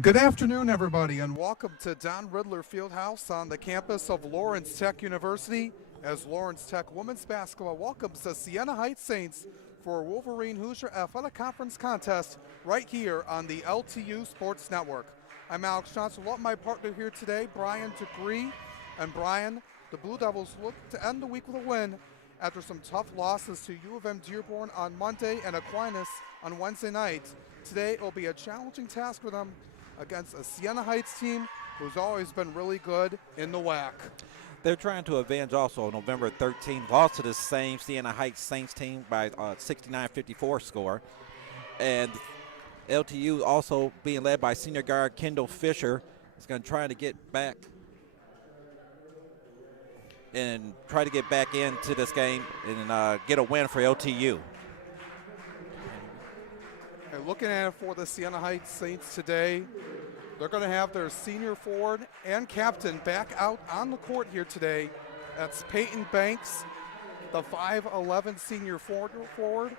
Good afternoon, everybody, and welcome to Don Ridler Field House on the campus of Lawrence Tech University as Lawrence Tech women's basketball welcomes the Siena Heights Saints for Wolverine Hoosier Athletic Conference contest right here on the LTU Sports Network. I'm Alex Johnson, along with my partner here today, Brian Degree. And Brian, the Blue Devils look to end the week with a win after some tough losses to U of M Dearborn on Monday and Aquinas on Wednesday night. Today it will be a challenging task for them against a Siena Heights team who's always been really good in the WAC. They're trying to avenge also November 13th loss to the same Siena Heights Saints team by a 69-54 score. And LTU also being led by senior guard Kendall Fisher is going to try to get back into this game and get a win for LTU. And looking at it for the Siena Heights Saints today, they're going to have their senior forward and captain back out on the court here today. That's Peyton Banks, the 5'11 senior forward,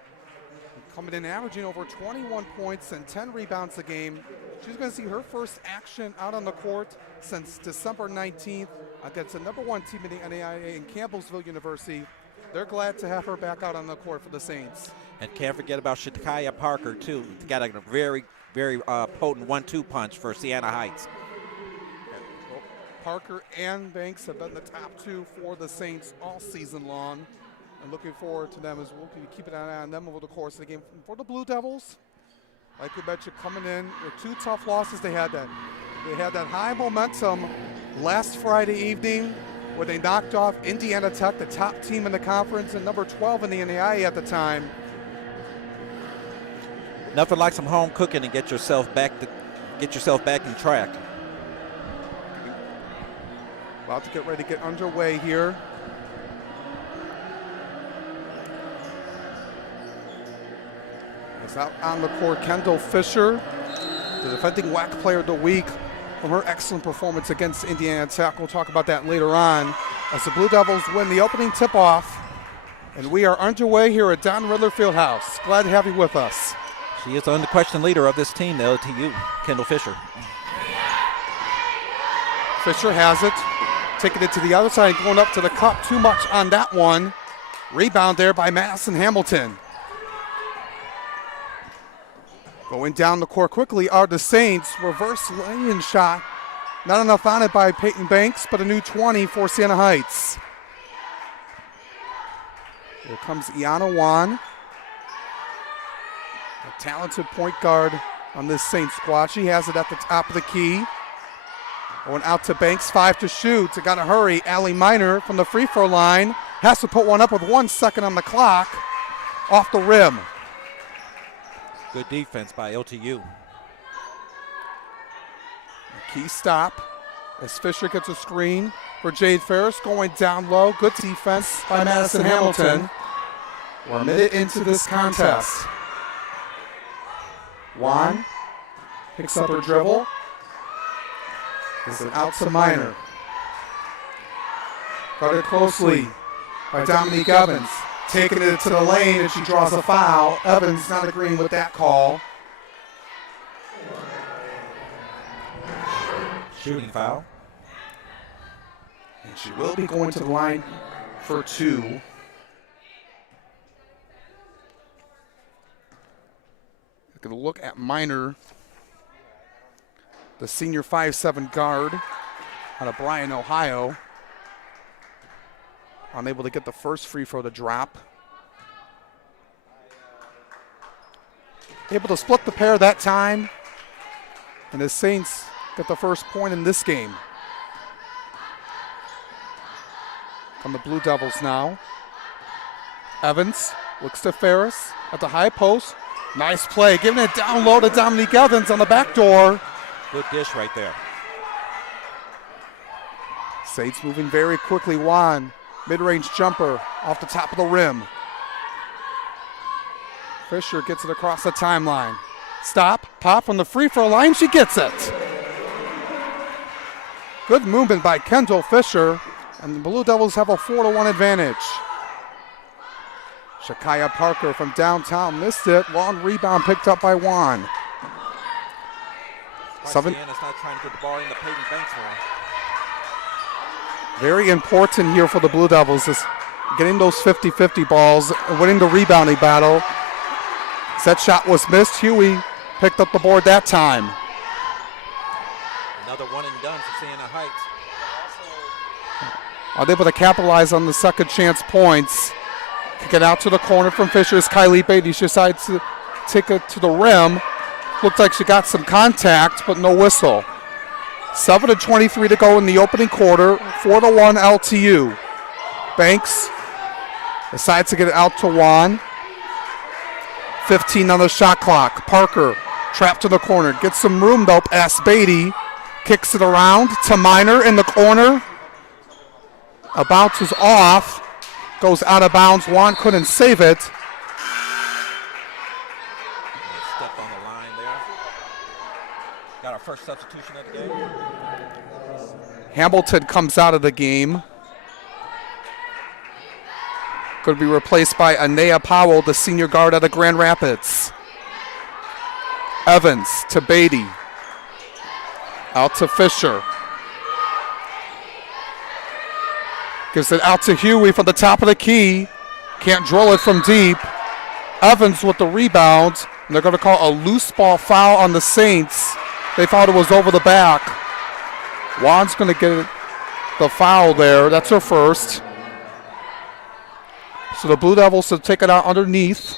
coming in averaging over 21 points and 10 rebounds a game. She's going to see her first action out on the court since December 19th against the #1 team in the NAIA in Campbellsville University. They're glad to have her back out on the court for the Saints. And can't forget about Shakaya Parker, too. Got a very, very potent 1-2 punch for Siena Heights. Well, Parker and Banks have been the top two for the Saints all season long. And looking forward to them as we'll keep an eye on them over the course of the game. For the Blue Devils, like we mentioned, coming in with two tough losses. They had that high momentum last Friday evening where they knocked off Indiana Tech, the top team in the conference, and number 12 in the NAIA at the time. Nothing like some home cooking and get yourself back in track. About to get ready to get underway here. It's out on the court, Kendall Fisher, the defending WAC Player of the Week from her excellent performance against Indiana Tech. We'll talk about that later on as the Blue Devils win the opening tip-off. And we are underway here at Don Ridler Field House. Glad to have you with us. She is the unquestioned leader of this team, the LTU, Kendall Fisher. Fisher has it, taking it to the other side, going up to the cup. Too much on that one. Rebound there by Madison Hamilton. Going down the court quickly are the Saints. Reverse lay-in shot. Not enough on it by Peyton Banks, but a new 20 for Siena Heights. Here comes Iana Wan. A talented point guard on this Saints squad. She has it at the top of the key. Going out to Banks, 5 to shoot. Got to hurry. Allie Miner from the free throw line. Has to put one up with 1 second on the clock. Off the rim. Good defense by LTU. A key stop as Fisher gets a screen for Jade Ferris. Going down low. Good defense by Madison Hamilton. We're a minute into this contest. Wan picks up her dribble. Is it out to Miner. Guarded closely by Dominique Evans. Taking it to the lane and she draws a foul. Evans not agreeing with that call. Shooting foul. And she will be going to the line for 2. Going to look at Miner, the senior 5'7 guard out of Bryan, Ohio. Unable to get the first free throw to drop. Able to split the pair that time. And the Saints get the first point in this game. On the Blue Devils now. Evans looks to Ferris at the high post. Nice play, giving it down low to Dominique Evans on the back door. Good dish right there. Saints moving very quickly. Wan, mid-range jumper off the top of the rim. Fisher gets it across the timeline. Stop, pop from the free throw line, she gets it. Good movement by Kendall Fisher, and the Blue Devils have a 4-1 advantage. Shakaya Parker from downtown missed it. Long rebound picked up by Wan. Siena's not trying to get the ball into Peyton Banks more. Very important here for the Blue Devils is getting those 50-50 balls and winning the rebounding battle. That shot was missed. Huey picked up the board that time. Another one and done for Siena Heights. Unable to capitalize on the second chance points. Kick it out to the corner from Fisher as Kylie Beatty. She decides to take it to the rim. Looked like she got some contact, but no whistle. 7:23 to go in the opening quarter. 4-1 LTU. Banks decides to get it out to Juan. 15 on the shot clock. Parker trapped in the corner. Gets some room though past Beatty. Kicks it around to Minor in the corner. A bounce is off. Goes out of bounds. Juan couldn't save it. Step on the line there. Got our first substitution of the game. Hamilton comes out of the game. Could be replaced by Anea Powell, the senior guard out of Grand Rapids. Evans to Beatty. Out to Fisher. Gives it out to Huey from the top of the key. Can't drill it from deep. Evans with the rebound. And they're going to call a loose ball foul on the Saints. They thought it was over the back. Juan's going to get the foul there. That's her first. So the Blue Devils will take it out underneath.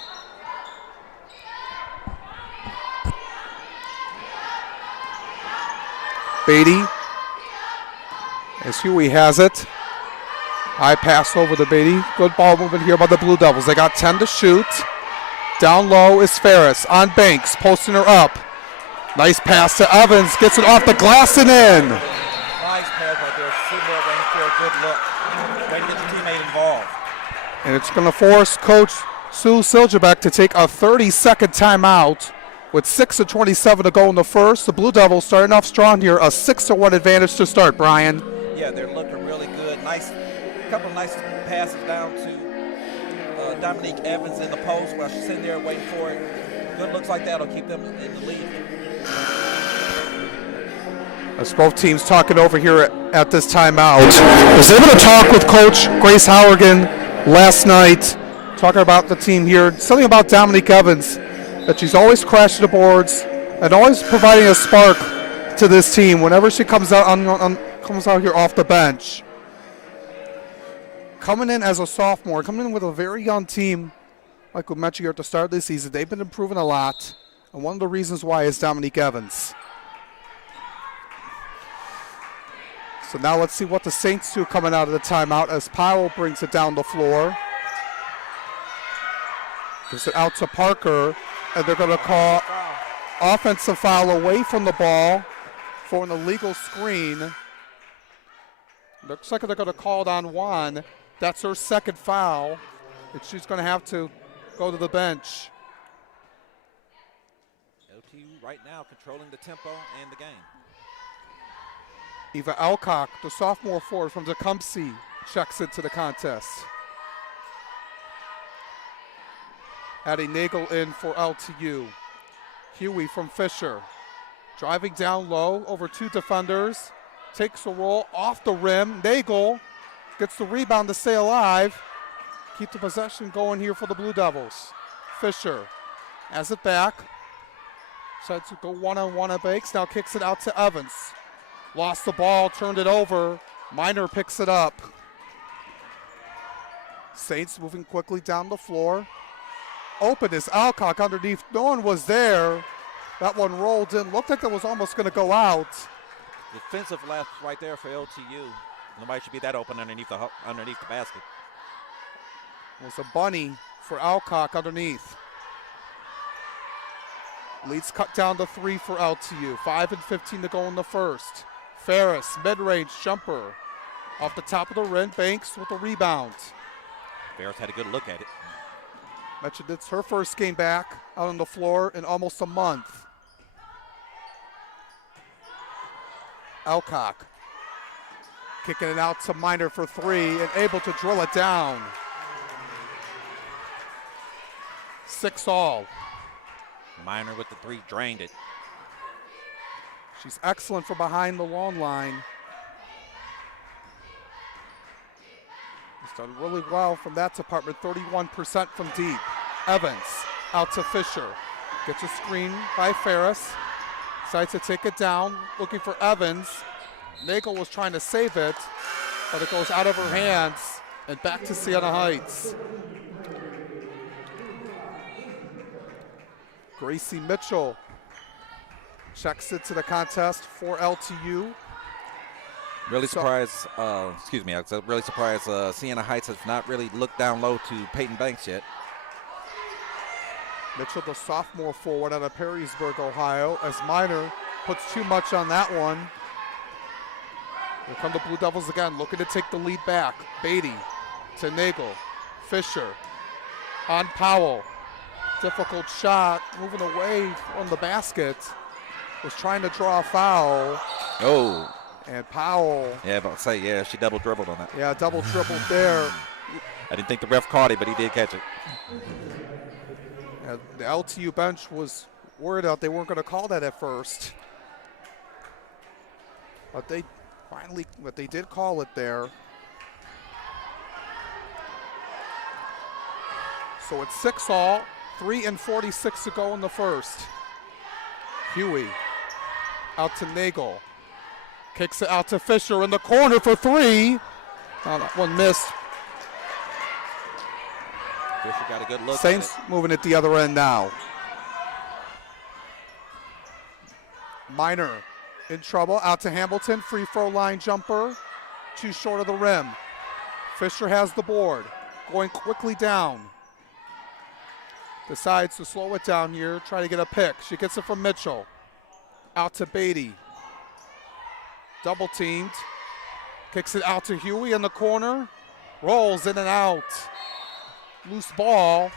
Beatty, as Huey has it. High pass over to Beatty. Good ball movement here by the Blue Devils. They got 10 to shoot. Down low is Ferris on Banks, posting her up. Nice pass to Evans, gets it off the glass and in. Nice pass right there. Seymour waiting for a good look. Way to get your teammate involved. And it's going to force Coach Sue Silgerbeck to take a 30-second timeout with 6:27 to go in the first. The Blue Devils starting off strong here, a 6-1 advantage to start, Brian. Yeah, they're looking really good. Couple of nice passes down to Dominique Evans in the post while she's sitting there waiting for it. Good looks like that'll keep them in the lead. As both teams talking over here at this timeout. I was able to talk with Coach Grace Howergan last night, talking about the team here. Something about Dominique Evans, that she's always crashing the boards and always providing a spark to this team whenever she comes out comes out here off the bench. Coming in as a sophomore, coming in with a very young team, like we mentioned here at the start of the season, they've been improving a lot, and one of the reasons why is Dominique Evans. So now let's see what the Saints do coming out of the timeout as Powell brings it down the floor. Gives it out to Parker, and they're going to call offensive foul away from the ball for an illegal screen. Looks like they're going to call it on Juan. That's her second foul, and she's going to have to go to the bench. LTU right now controlling the tempo and the game. Eva Alcock, the sophomore forward from Tecumseh, checks into the contest. Addie Nagel in for LTU. Huey from Fisher. Driving down low over two defenders. Takes a roll off the rim. Nagel gets the rebound to stay alive. Keep the possession going here for the Blue Devils. Fisher has it back. Decides to go one-on-one at Banks. Now kicks it out to Evans. Lost the ball, turned it over. Minor picks it up. Saints moving quickly down the floor. Open is Alcock underneath. No one was there. That one rolled in. Looked like that was almost going to go out. Defensive lapse right there for LTU. Nobody should be that open underneath the basket. It was a bunny for Alcock underneath. Leads cut down to 3 for LTU. 5:15 to go in the first. Ferris, mid-range jumper. Off the top of the rim, Banks with the rebound. Ferris had a good look at it. Mentioned it's her first game back out on the floor in almost a month. Alcock kicking it out to Minor for 3 and able to drill it down. 6 all. Minor with the 3 drained it. She's excellent from behind the long line. She's done really well from that department, 31% from deep. Evans out to Fisher. Gets a screen by Ferris. Decides to take it down, looking for Evans. Nagel was trying to save it, but it goes out of her hands and back to Siena Heights. Gracie Mitchell checks it to the contest for LTU. Really surprised, I was really surprised Siena Heights has not really looked down low to Peyton Banks yet. Mitchell, the sophomore forward out of Perrysburg, Ohio, as Minor puts too much on that one. Here come the Blue Devils again, looking to take the lead back. Beatty to Nagel. Fisher on Powell. Difficult shot, moving away from the basket. Was trying to draw a foul. Oh. And Powell. Yeah, but I'll say, yeah, she double dribbled on that. Yeah, double dribbled there. I didn't think the ref caught it, but he did catch it. And the LTU bench was worried out they weren't going to call that at first. But they did call it there. So it's 6-all, 3:46 to go in the first. Huey out to Nagel. Kicks it out to Fisher in the corner for three. Oh, that one missed. Fisher got a good look. Saints moving it the other end now. Minor in trouble. Out to Hamilton. Free throw line jumper. Too short of the rim. Fisher has the board. Going quickly down. Decides to slow it down here. Try to get a pick. She gets it from Mitchell. Out to Beatty. Double teamed. Kicks it out to Huey in the corner. Rolls in and out. Loose ball.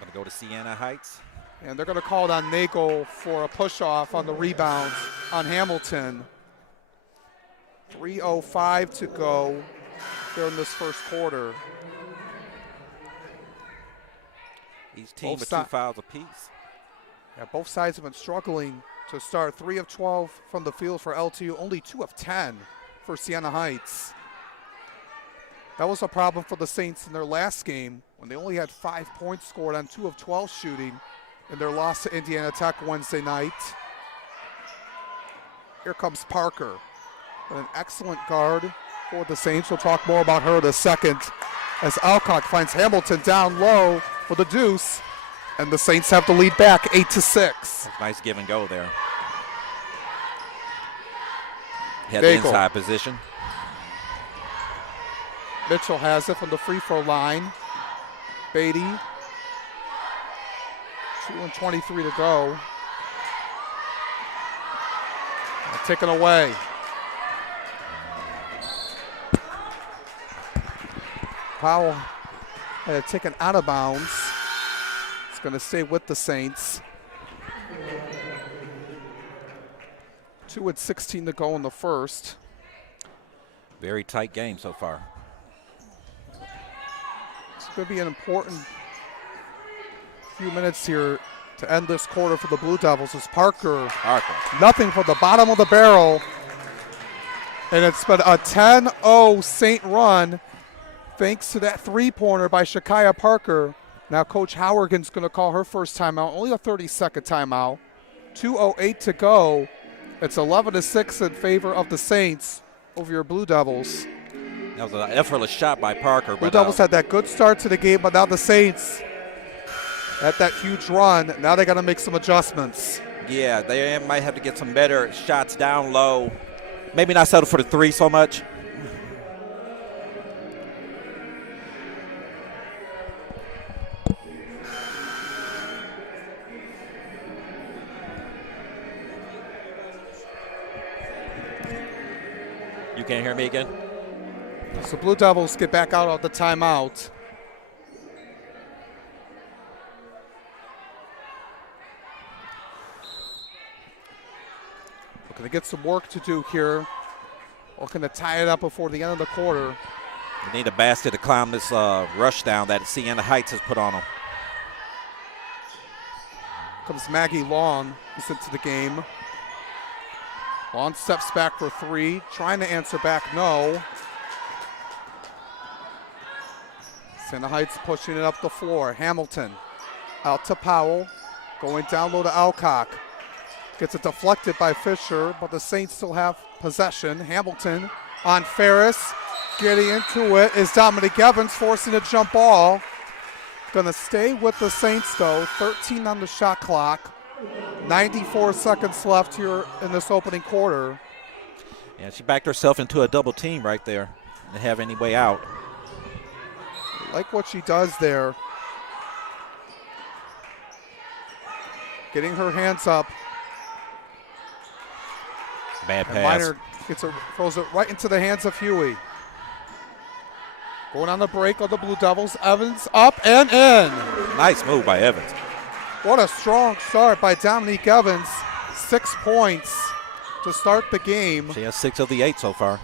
Gonna go to Siena Heights. And they're going to call it on Nagel for a push-off on the rebound on Hamilton. 3:05 to go here in this first quarter. Each team with 2 fouls apiece. Yeah, both sides have been struggling to start. 3 of 12 from the field for LTU, only 2 of 10 for Siena Heights. That was a problem for the Saints in their last game when they only had 5 points scored on 2 of 12 shooting in their loss to Indiana Tech Wednesday night. Here comes Parker, an excellent guard for the Saints. We'll talk more about her in a second as Alcock finds Hamilton down low for the deuce, and the Saints have the lead back 8-6. Nice give and go there. Had Nagel. the inside position. Mitchell has it from the free throw line. Beatty. 2:23 to go. Taken away. Powell had it taken out of bounds. It's going to stay with the Saints. 2:16 to go in the first. Very tight game so far. It's going to be an important few minutes here to end this quarter for the Blue Devils as Parker. Nothing from the bottom of the barrel. And it's been a 10-0 Saint run thanks to that three-pointer by Shakaya Parker. Now Coach Howergan's going to call her first timeout, only a 30-second timeout. 2:08 to go. It's 11-6 in favor of the Saints over your Blue Devils. That was an effortless shot by Parker. Blue Devils had that good start to the game, but now the Saints at that huge run, now they got to make some adjustments. Yeah, they might have to get some better shots down low. Maybe not settle for the three so much. You can't hear me again? So Blue Devils get back out of the timeout. Looking to get some work to do here. Looking to tie it up before the end of the quarter. They need a basket to climb this rush down that Siena Heights has put on them. Comes Maggie Long, who's into the game. Vaughn steps back for three, trying to answer back, no. Siena Heights pushing it up the floor. Hamilton out to Powell, going down low to Alcock. Gets it deflected by Fisher, but the Saints still have possession. Hamilton on Ferris. Getting into it is Dominic Evans, forcing a jump ball. Gonna stay with the Saints though, 13 on the shot clock. 94 seconds left here in this opening quarter. Yeah, she backed herself into a double team right there. Didn't have any way out. Like what she does there. Getting her hands up. Bad And pass. Miner throws it right into the hands of Huey. Going on the break of the Blue Devils. Evans up and in. Nice move by Evans. What a strong start by Dominique Evans. 6 points to start the game. She has 6 of the 8 so far.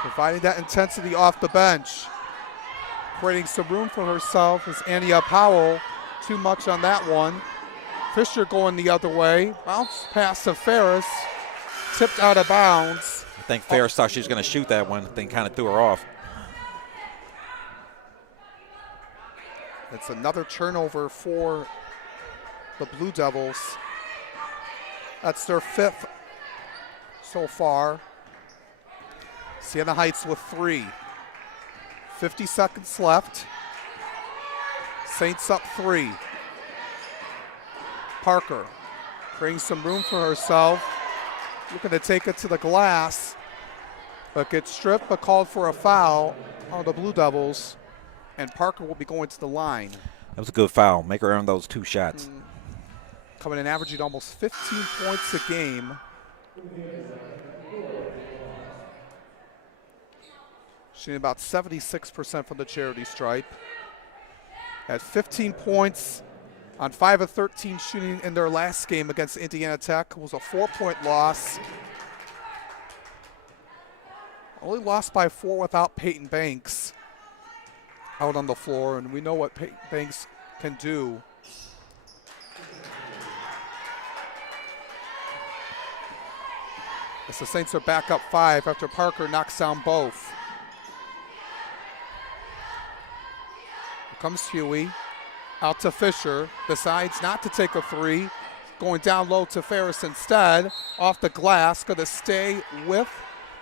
Providing that intensity off the bench. Creating some room for herself is Ania Powell. Too much on that one. Fisher going the other way. Bounce pass to Ferris. Tipped out of bounds. I think Ferris thought she was going to shoot that one, then kind of threw her off. It's another turnover for the Blue Devils. That's their 5th so far. Siena Heights with 3. 50 seconds left. Saints up 3. Parker creating some room for herself. Looking to take it to the glass, but gets stripped, but called for a foul on the Blue Devils. And Parker will be going to the line. That was a good foul. Make her earn those 2 shots. Coming in averaging almost 15 points a game. Shooting about 76% from the charity stripe. At 15 points on 5 of 13 shooting in their last game against Indiana Tech. It was a 4-point loss. Only lost by 4 without Peyton Banks out on the floor, and we know what Peyton Banks can do. As the Saints are back up 5 after Parker knocks down both. Here comes Huey. Out to Fisher. Decides not to take a 3. Going down low to Ferris instead. Off the glass. Going to stay with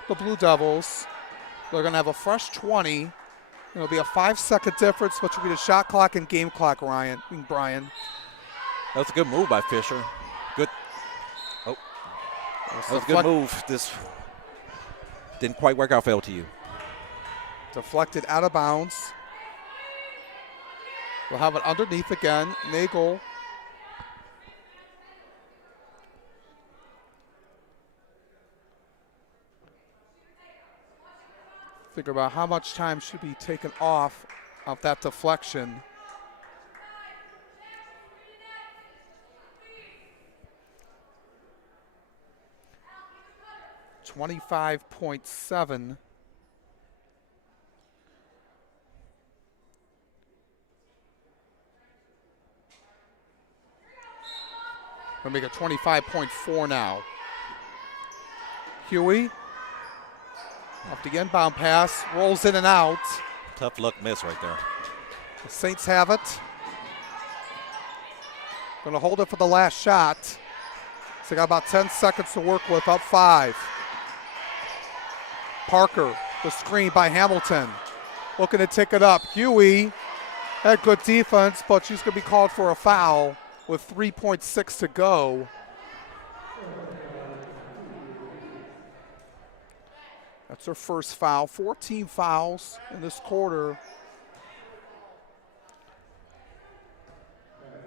the Blue Devils. They're going to have a fresh 20. It'll be a 5-second difference between the shot clock and game clock, Brian. That was a good move by Fisher. Good. Oh, that was a good move. This didn't quite work out for LTU. Deflected out of bounds. We'll have it underneath again. Nagel. Think about how much time should be taken off of that deflection. $25.7. We'll make it 25.4 now. Huey. Off the inbound pass, rolls in and out. Tough luck miss right there. The Saints have it. Going to hold it for the last shot. So they got about 10 seconds to work with, up 5. Parker, the screen by Hamilton. Looking to tick it up. Huey had good defense, but she's going to be called for a foul with 3.6 to go. That's her first foul. 14 fouls in this quarter.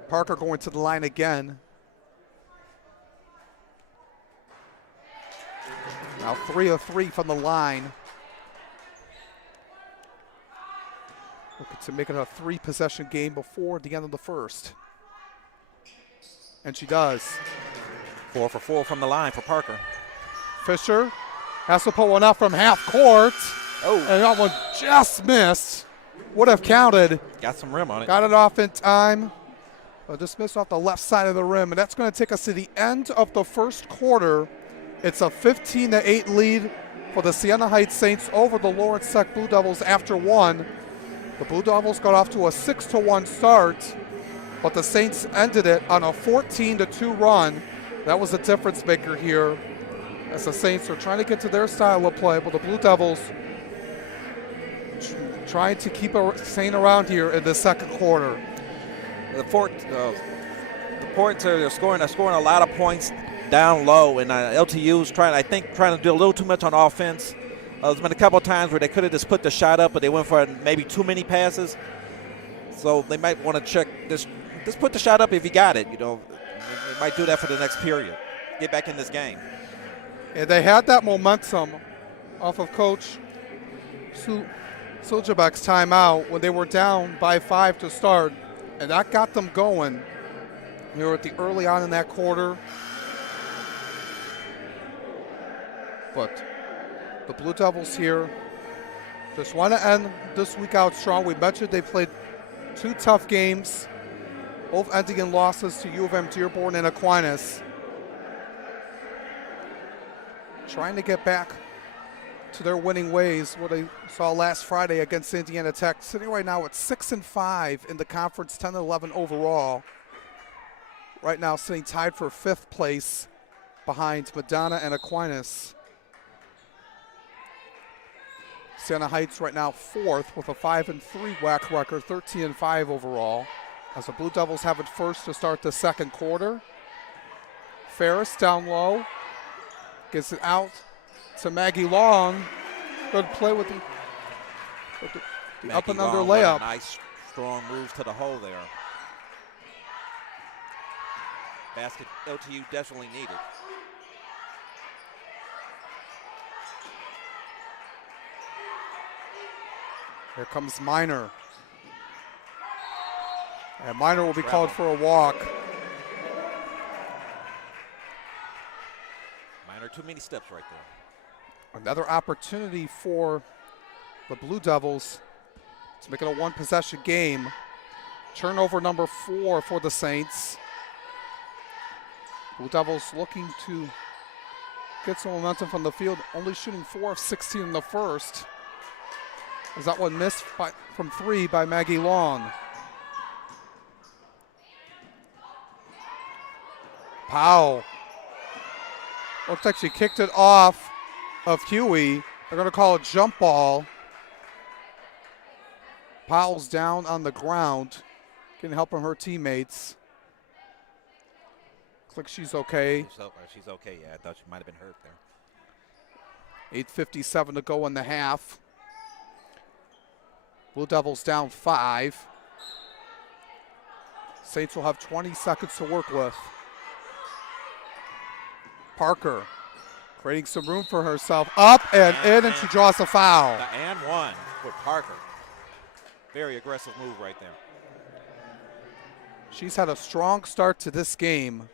Parker going to the line again. Now 3 of 3 from the line. Looking to make it a 3-possession game before the end of the first. And she does. 4 for 4 from the line for Parker. Fisher has to put one up from half court. Oh. And that one just missed. Would have counted. Got some rim on it. Got it off in time. dismissed off the left side of the rim, and that's going to take us to the end of the first quarter. It's a 15-8 lead for the Siena Heights Saints over the Lawrence Tech Blue Devils after one. The Blue Devils got off to a 6-1 start, but the Saints ended it on a 14-2 run. That was a difference maker here, as the Saints are trying to get to their style of play, but the Blue Devils trying to keep Saint around here in the second quarter. The points they're scoring a lot of points down low, and LTU's trying to do a little too much on offense. There's been a couple of times where they could have just put the shot up, but they went for maybe too many passes. So they might want to check this. Just put the shot up if you got it. You know, they might do that for the next period. Get back in this game. And they had that momentum off of Coach Suljabek's timeout when they were down by 5 to start, and that got them going. We were at the early on in that quarter. But the Blue Devils here just want to end this week out strong. We mentioned they played 2 tough games, both ending in losses to U of M, Dearborn, and Aquinas. Trying to get back to their winning ways, what they saw last Friday against Indiana Tech. Sitting right now at 6-5 in the conference, 10-11 overall. Right now sitting tied for 5th place behind Madonna and Aquinas. Siena Heights right now 4th with a 5-3 WAC record, 13-5 overall. As the Blue Devils have it first to start the second quarter. Ferris down low, gets it out to Maggie Long. Good play with the up and under layup. Nice strong move to the hole there. Basket LTU definitely needed. Here comes Minor. And Minor will be called for a walk. Minor, too many steps right there. Another opportunity for the Blue Devils to make it a 1-possession game. Turnover number 4 for the Saints. Blue Devils looking to get some momentum from the field, only shooting 4 of 16 in the first. As that one missed from 3 by Maggie Long. Powell. Looks like she kicked it off of Huey. They're going to call a jump ball. Powell's down on the ground, getting help from her teammates. Looks like she's okay. She's okay, yeah. I thought she might have been hurt there. 8:57 to go in the half. Blue Devils down 5. Saints will have 20 seconds to work with. Parker creating some room for herself. Up and in, and she draws a foul. The and one with Parker. Very aggressive move right there. She's had a strong start to this game.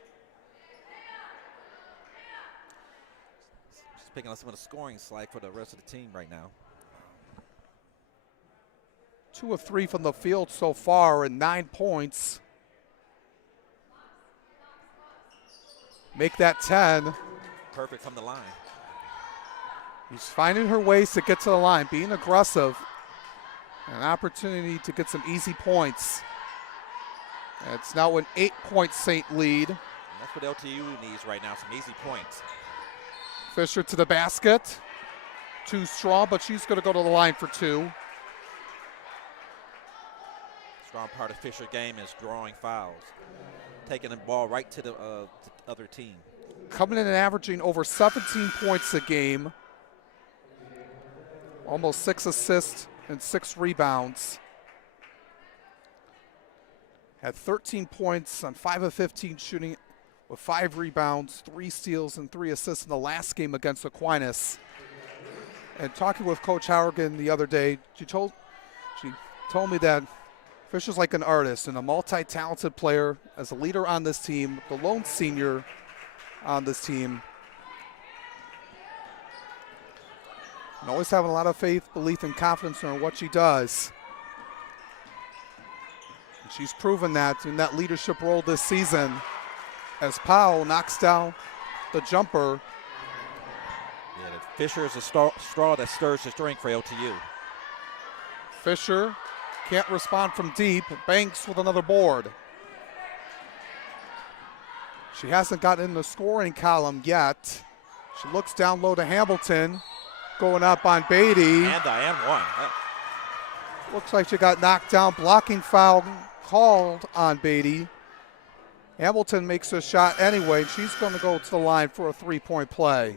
She's picking up some of the scoring slack for the rest of the team right now. 2 of 3 from the field so far and 9 points. Make that 10. Perfect from the line. She's finding her ways to get to the line, being aggressive. An opportunity to get some easy points. And it's now an 8-point Saint lead. And that's what LTU needs right now, some easy points. Fisher to the basket. Too strong, but she's going to go to the line for 2. Strong part of Fisher's game is drawing fouls. Taking the ball right to the other team. Coming in and averaging over 17 points a game. Almost 6 assists and 6 rebounds. Had 13 points on 5 of 15 shooting with 5 rebounds, 3 steals, and 3 assists in the last game against Aquinas. And talking with Coach Hauergen the other day, she told me that Fisher's like an artist and a multi-talented player as a leader on this team, the lone senior on this team. And always having a lot of faith, belief, and confidence in what she does. She's proven that in that leadership role this season as Powell knocks down the jumper. Yeah, Fisher is a straw that stirs the drink for LTU. Fisher can't respond from deep. Banks with another board. She hasn't gotten in the scoring column yet. She looks down low to Hamilton. Going up on Beatty. And Diane won. Looks like she got knocked down. Blocking foul called on Beatty. Hamilton makes a shot anyway. She's going to go to the line for a three-point play.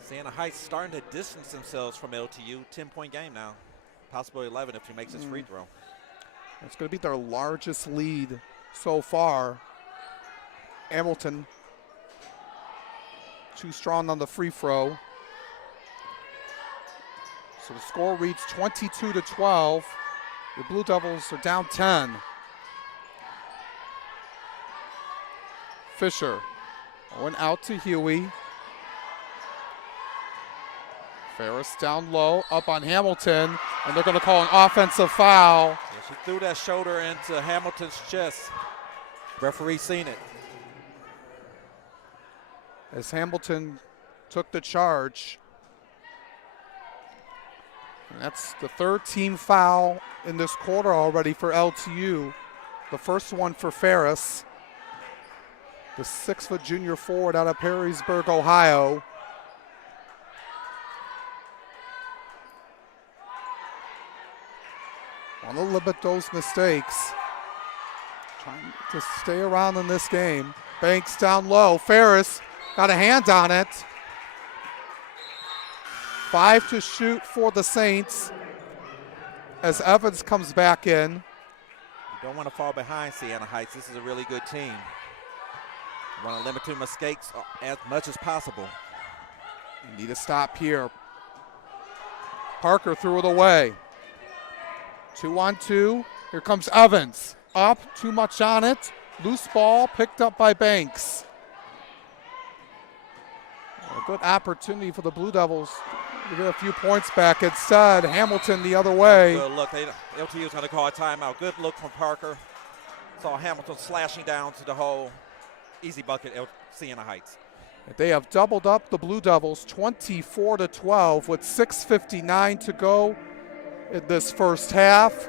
Siena Heights starting to distance themselves from LTU. 10-point game now. Possibly 11 if she makes this free throw. It's going to be their largest lead so far. Hamilton too strong on the free throw. So the score reads 22-12. The Blue Devils are down 10. Fisher going out to Huey. Ferris down low, up on Hamilton, and they're going to call an offensive foul. Yeah, she threw that shoulder into Hamilton's chest. Referee seen it. As Hamilton took the charge. And that's the third team foul in this quarter already for LTU. The first one for Ferris, the 6-foot junior forward out of Perrysburg, Ohio. Want to limit those mistakes. Trying to stay around in this game. Banks down low. Ferris got a hand on it. 5 to shoot for the Saints as Evans comes back in. You don't want to fall behind Siena Heights. This is a really good team. You want to limit your mistakes as much as possible. You need a stop here. Parker threw it away. 2-on-2. Here comes Evans. Up, too much on it. Loose ball picked up by Banks. A good opportunity for the Blue Devils to get a few points back. Instead, Hamilton the other way. Good look. LTU's going to call a timeout. Good look from Parker. Saw Hamilton slashing down to the hole. Easy bucket, Siena Heights. They have doubled up the Blue Devils 24-12 with 6:59 to go in this first half.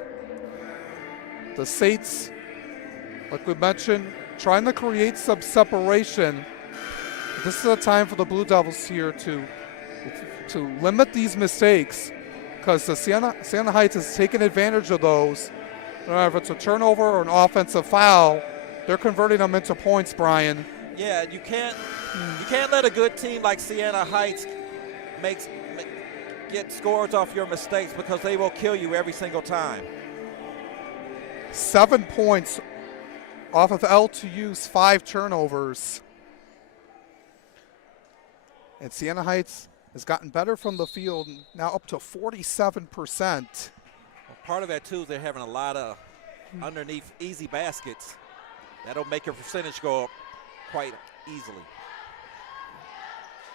The Saints, like we mentioned, trying to create some separation. This is a time for the Blue Devils here to limit these mistakes, because the Siena Heights has taken advantage of those. If it's a turnover or an offensive foul, they're converting them into points, Brian. Yeah, you can't let a good team like Siena Heights get scores off your mistakes, because they will kill you every single time. 7 points off of LTU's 5 turnovers. And Siena Heights has gotten better from the field, now up to 47%. Well, part of that, too, is they're having a lot of underneath easy baskets. That'll make your percentage go up quite easily.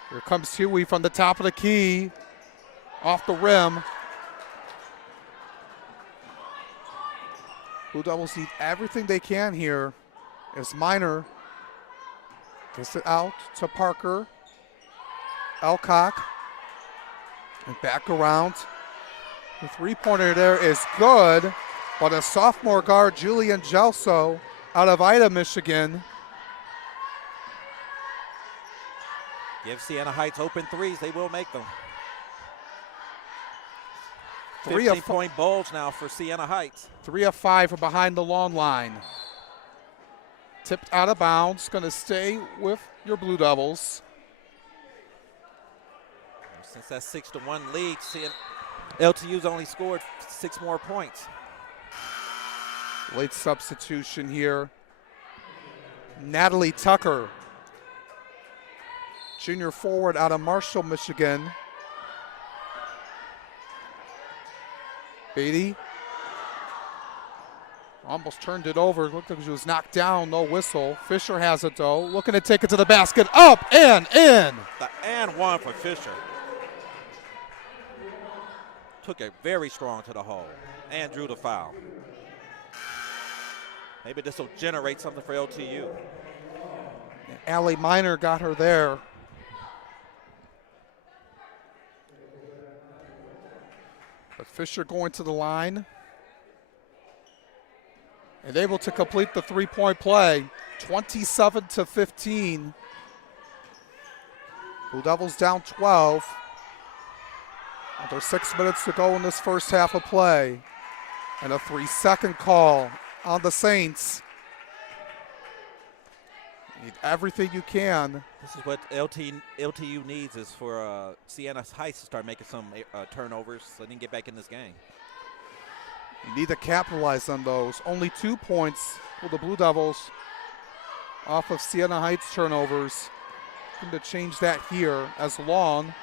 Here comes Huey from the top of the key, off the rim. Blue Devils need everything they can here as Minor gets it out to Parker. Elcock, and back around. The three-pointer there is good, but a sophomore guard, Julian Gelso, out of Ida, Michigan. Give Siena Heights open threes. They will make them. 15-point bulge now for Siena Heights. 3 of 5 from behind the long line. Tipped out of bounds. Going to stay with your Blue Devils. Since that 6-1 lead, LTU's only scored 6 more points. Late substitution here. Natalie Tucker, junior forward out of Marshall, Michigan. Beatty almost turned it over. Looked like she was knocked down, no whistle. Fisher has it though, looking to take it to the basket, up and in. The and one for Fisher. Took it very strong to the hole and drew the foul. Maybe this will generate something for LTU. Allie Miner got her there. But Fisher going to the line. And able to complete the three-point play. 27-15. Blue Devils down 12. Under 6 minutes to go in this first half of play. And a 3-second call on the Saints. Need everything you can. This is what LTU needs, is for Siena Heights to start making some turnovers so they can get back in this game. You need to capitalize on those. Only 2 points for the Blue Devils off of Siena Heights turnovers. Looking to change that here as Long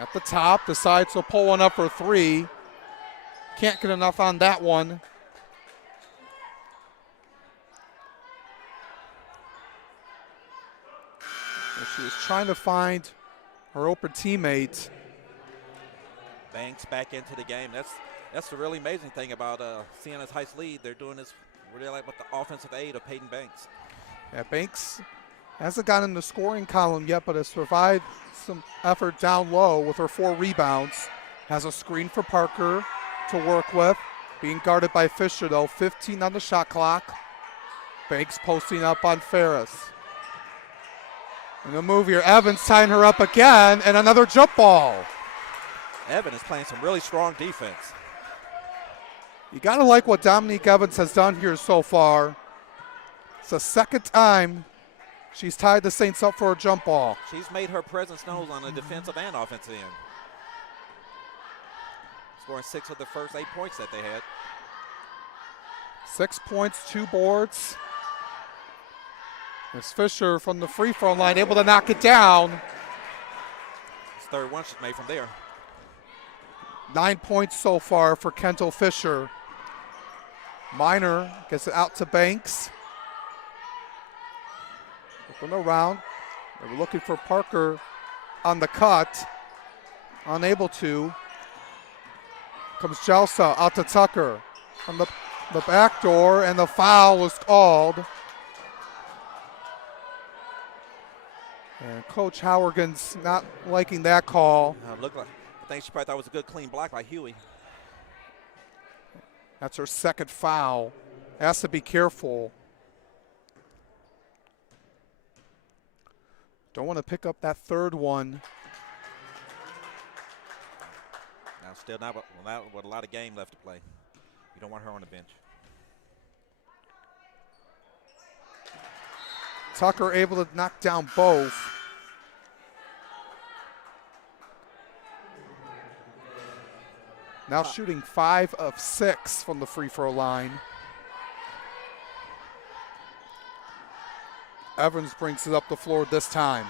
at the top decides to pull one up for 3. Can't get enough on that one. She was trying to find her open teammate. Banks back into the game. That's the really amazing thing about Siena Heights lead. They're doing this really like with the offensive aid of Peyton Banks. Yeah, Banks hasn't gotten in the scoring column yet, but has provided some effort down low with her 4 rebounds. Has a screen for Parker to work with. Being guarded by Fisher, though. 15 on the shot clock. Banks posting up on Ferris. And the move here, Evans tying her up again, and another jump ball. Evans is playing some really strong defense. You got to like what Dominique Evans has done here so far. It's the second time she's tied the Saints up for a jump ball. She's made her presence known on the defensive and offensive end. Scoring 6 of the first 8 points that they had. 6 points, 2 boards. It's Fisher from the free throw line, able to knock it down. His third one she's made from there. 9 points so far for Kendall Fisher. Miner gets it out to Banks. Looking around. They were looking for Parker on the cut. Unable to. Comes Jelsa out to Tucker on the back door, and the foul was called. And Coach Howergan's not liking that call. Looked like, I think she probably thought it was a good clean block like Huey. That's her second foul. Has to be careful. Don't want to pick up that third one. Now still not with a lot of game left to play. You don't want her on the bench. Tucker able to knock down both. Now shooting 5 of 6 from the free throw line. Evans brings it up the floor this time.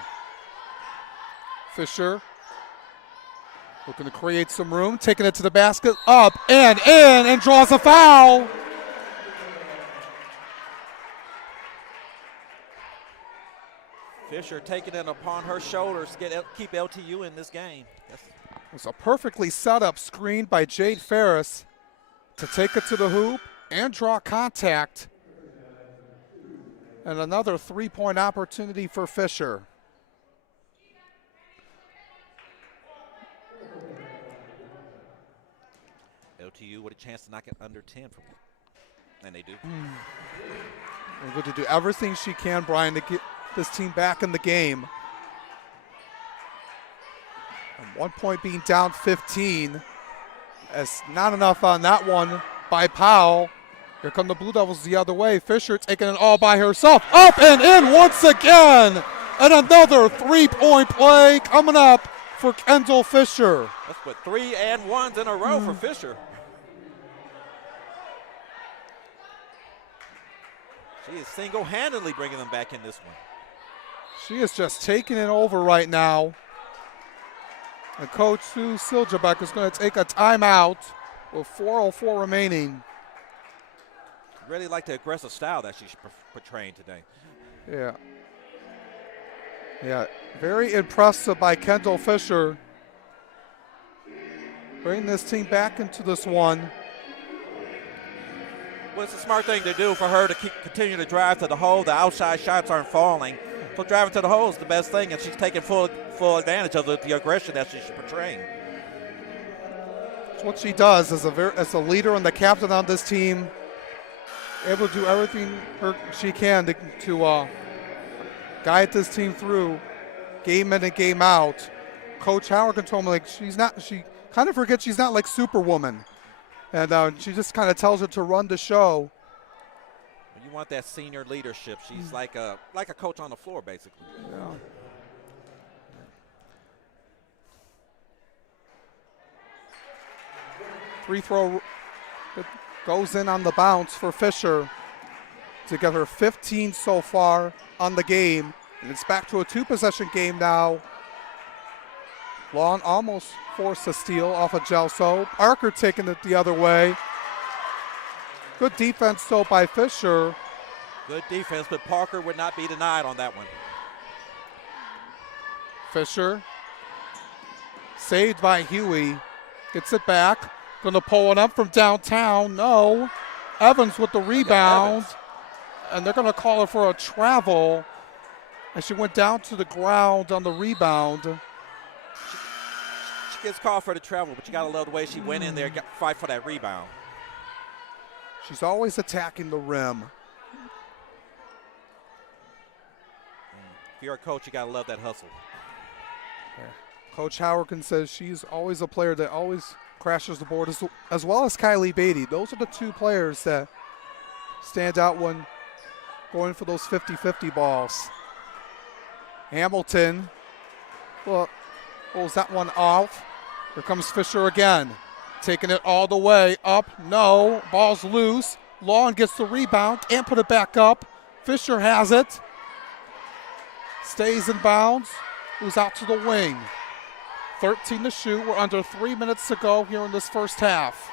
Fisher looking to create some room, taking it to the basket, up and in, and draws a foul. Fisher taking it upon her shoulders to keep LTU in this game. It's a perfectly set up screen by Jade Ferris to take it to the hoop and draw contact. And another 3-point opportunity for Fisher. LTU with a chance to knock it under 10 from, and they do. They're going to do everything she can, Brian, to get this team back in the game. And 1 point being down 15. As not enough on that one by Powell. Here come the Blue Devils the other way. Fisher taking it all by herself. Up and in once again. And another 3-point play coming up for Kendall Fisher. That's what 3 and 1s in a row for Fisher. She is single-handedly bringing them back in this one. She is just taking it over right now. And Coach Sue Siljebeck is going to take a timeout with 4:04 remaining. Really like the aggressive style that she's portraying today. Yeah. Yeah, very impressive by Kendall Fisher. Bring this team back into this one. Well, it's a smart thing to do for her to continue to drive to the hole. The outside shots aren't falling. So driving to the hole is the best thing, and she's taking full advantage of the aggression that she's portraying. It's what she does as a leader and the captain on this team. Able to do everything she can to guide this team through game in and game out. Coach Howard can tell me like she kind of forgets she's not like Superwoman. And she just kind of tells her to run the show. You want that senior leadership. She's like a coach on the floor, basically. Yeah. Free throw goes in on the bounce for Fisher to get her 15 so far on the game. And it's back to a two-possession game now. Long almost forced a steal off of Gelso. Parker taking it the other way. Good defense, though, by Fisher. Good defense, but Parker would not be denied on that one. Fisher, saved by Huey. Gets it back. Going to pull it up from downtown. No. Evans with the rebound. And they're going to call her for a travel as she went down to the ground on the rebound. She gets called for the travel, but you got to love the way she went in there and fight for that rebound. She's always attacking the rim. If you're a coach, you got to love that hustle. Yeah. Coach Howerton says she's always a player that always crashes the board, as well as Kylie Beatty. Those are the two players that stand out when going for those 50-50 balls. Hamilton pulls that one off. Here comes Fisher again. Taking it all the way up. No. Ball's loose. Long gets the rebound and put it back up. Fisher has it. Stays in bounds. Moves out to the wing. 13 to shoot. We're under 3 minutes to go here in this first half.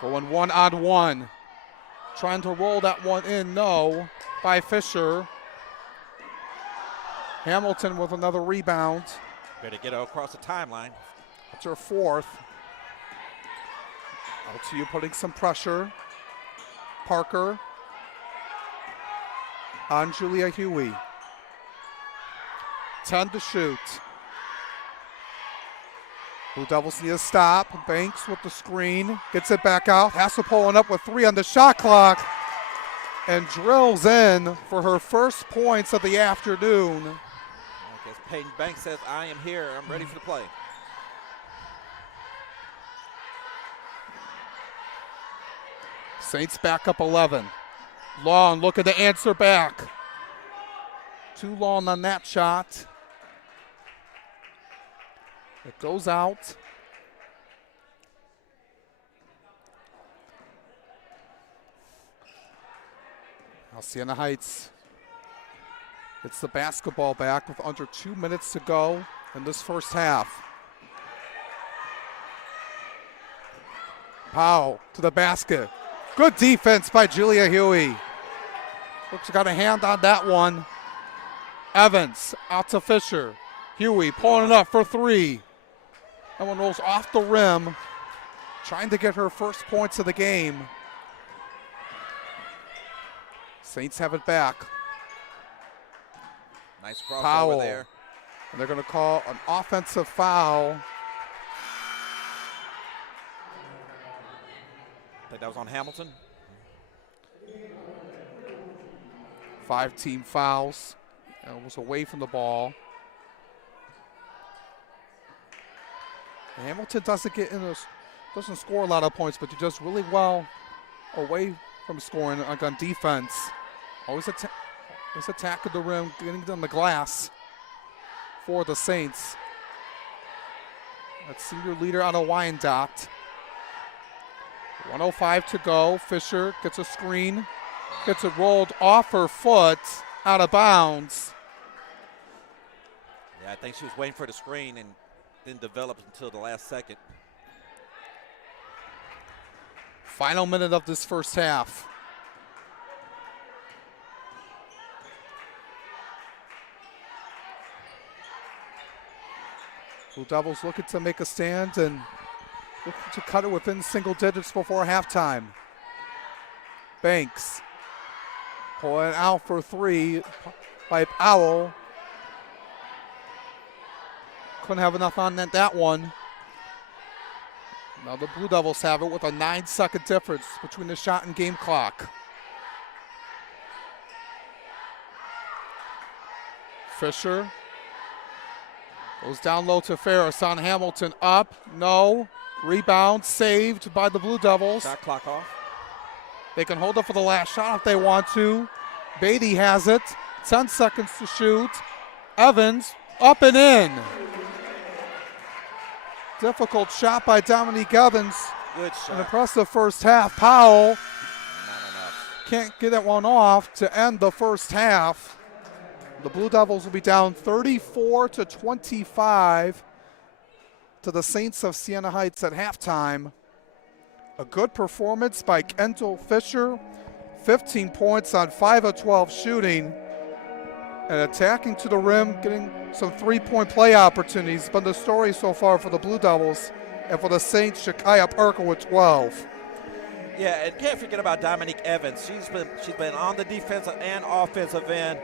Going one-on-one. Trying to roll that one in. No. By Fisher. Hamilton with another rebound. Better get her across the timeline. That's her fourth. LTU putting some pressure. Parker on Julia Huey. 10 to shoot. Blue Devils need a stop. Banks with the screen. Gets it back out. Hassel pulling up with 3 on the shot clock. And drills in for her first points of the afternoon. I guess Peyton Banks says, I am here. I'm ready for the play. Saints back up 11. Long looking to answer back. Too long on that shot. It goes out. Now Siena Heights gets the basketball back with under 2 minutes to go in this first half. Powell to the basket. Good defense by Julia Huey. Looks got a hand on that one. Evans out to Fisher. Huey pulling it up for 3. That one rolls off the rim. Trying to get her first points of the game. Saints have it back. Nice crossover Powell there. And they're going to call an offensive foul. I think that was on Hamilton. 5 team fouls. And it was away from the ball. And Hamilton doesn't score a lot of points, but he does really well away from scoring on defense. Always attacking the rim, getting on the glass for the Saints. That's senior leader out of Wyandotte. 1:05 to go. Fisher gets a screen, gets it rolled off her foot, out of bounds. Yeah, I think she was waiting for the screen and didn't develop until the last second. Final minute of this first half. Blue Devils looking to make a stand and looking to cut it within single digits before halftime. Banks pulling out for three by Powell. Couldn't have enough on that one. Now the Blue Devils have it with a 9-second difference between the shot and game clock. Fisher goes down low to Ferris on Hamilton. Up, no. Rebound saved by the Blue Devils. Shot clock off. They can hold up for the last shot if they want to. Beatty has it. 10 seconds to shoot. Evans up and in. Difficult shot by Dominique Evans. Good shot. An impressive first half. Powell Not enough. can't get that one off to end the first half. The Blue Devils will be down 34-25 to the Saints of Siena Heights at halftime. A good performance by Kendall Fisher. 15 points on 5 of 12 shooting. And attacking to the rim, getting some three-point play opportunities. Been the story so far for the Blue Devils. And for the Saints, Shakaya Parker with 12. Yeah, and can't forget about Dominique Evans. She's been on the defensive and offensive end.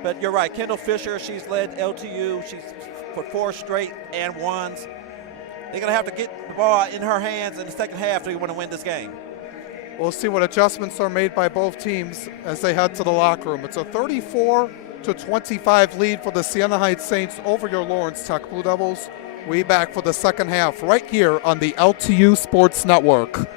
But you're right, Kendall Fisher, she's led LTU. She's put 4 straight and ones. They're going to have to get the ball in her hands in the second half to want to win this game. We'll see what adjustments are made by both teams as they head to the locker room. It's a 34-25 lead for the Siena Heights Saints over your Lawrence Tech Blue Devils. We back for the second half right here on the LTU Sports Network.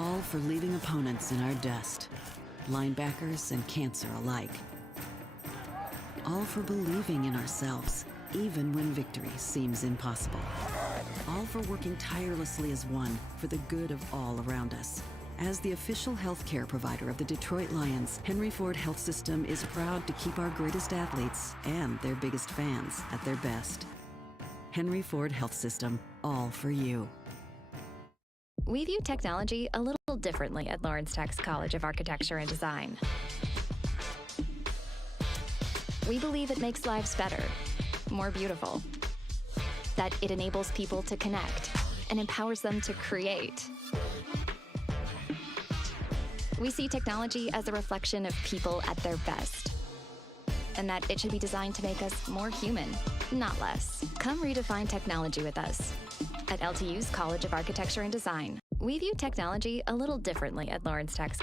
all for leaving opponents in our dust, linebackers and cancer alike. All for believing in ourselves, even when victory seems impossible. All for working tirelessly as one for the good of all around us. As the official healthcare provider of the Detroit Lions, Henry Ford Health System is proud to keep our greatest athletes and their biggest fans at their best. Henry Ford Health System, all for you. We view technology a little differently at Lawrence Tech's College of Architecture and Design. We believe it makes lives better, more beautiful, that it enables people to connect and empowers them to create. We see technology as a reflection of people at their best, and that it should be designed to make us more human, not less. Come redefine technology with us at LTU's College of Architecture and Design. We view technology a little differently at Lawrence Tech's.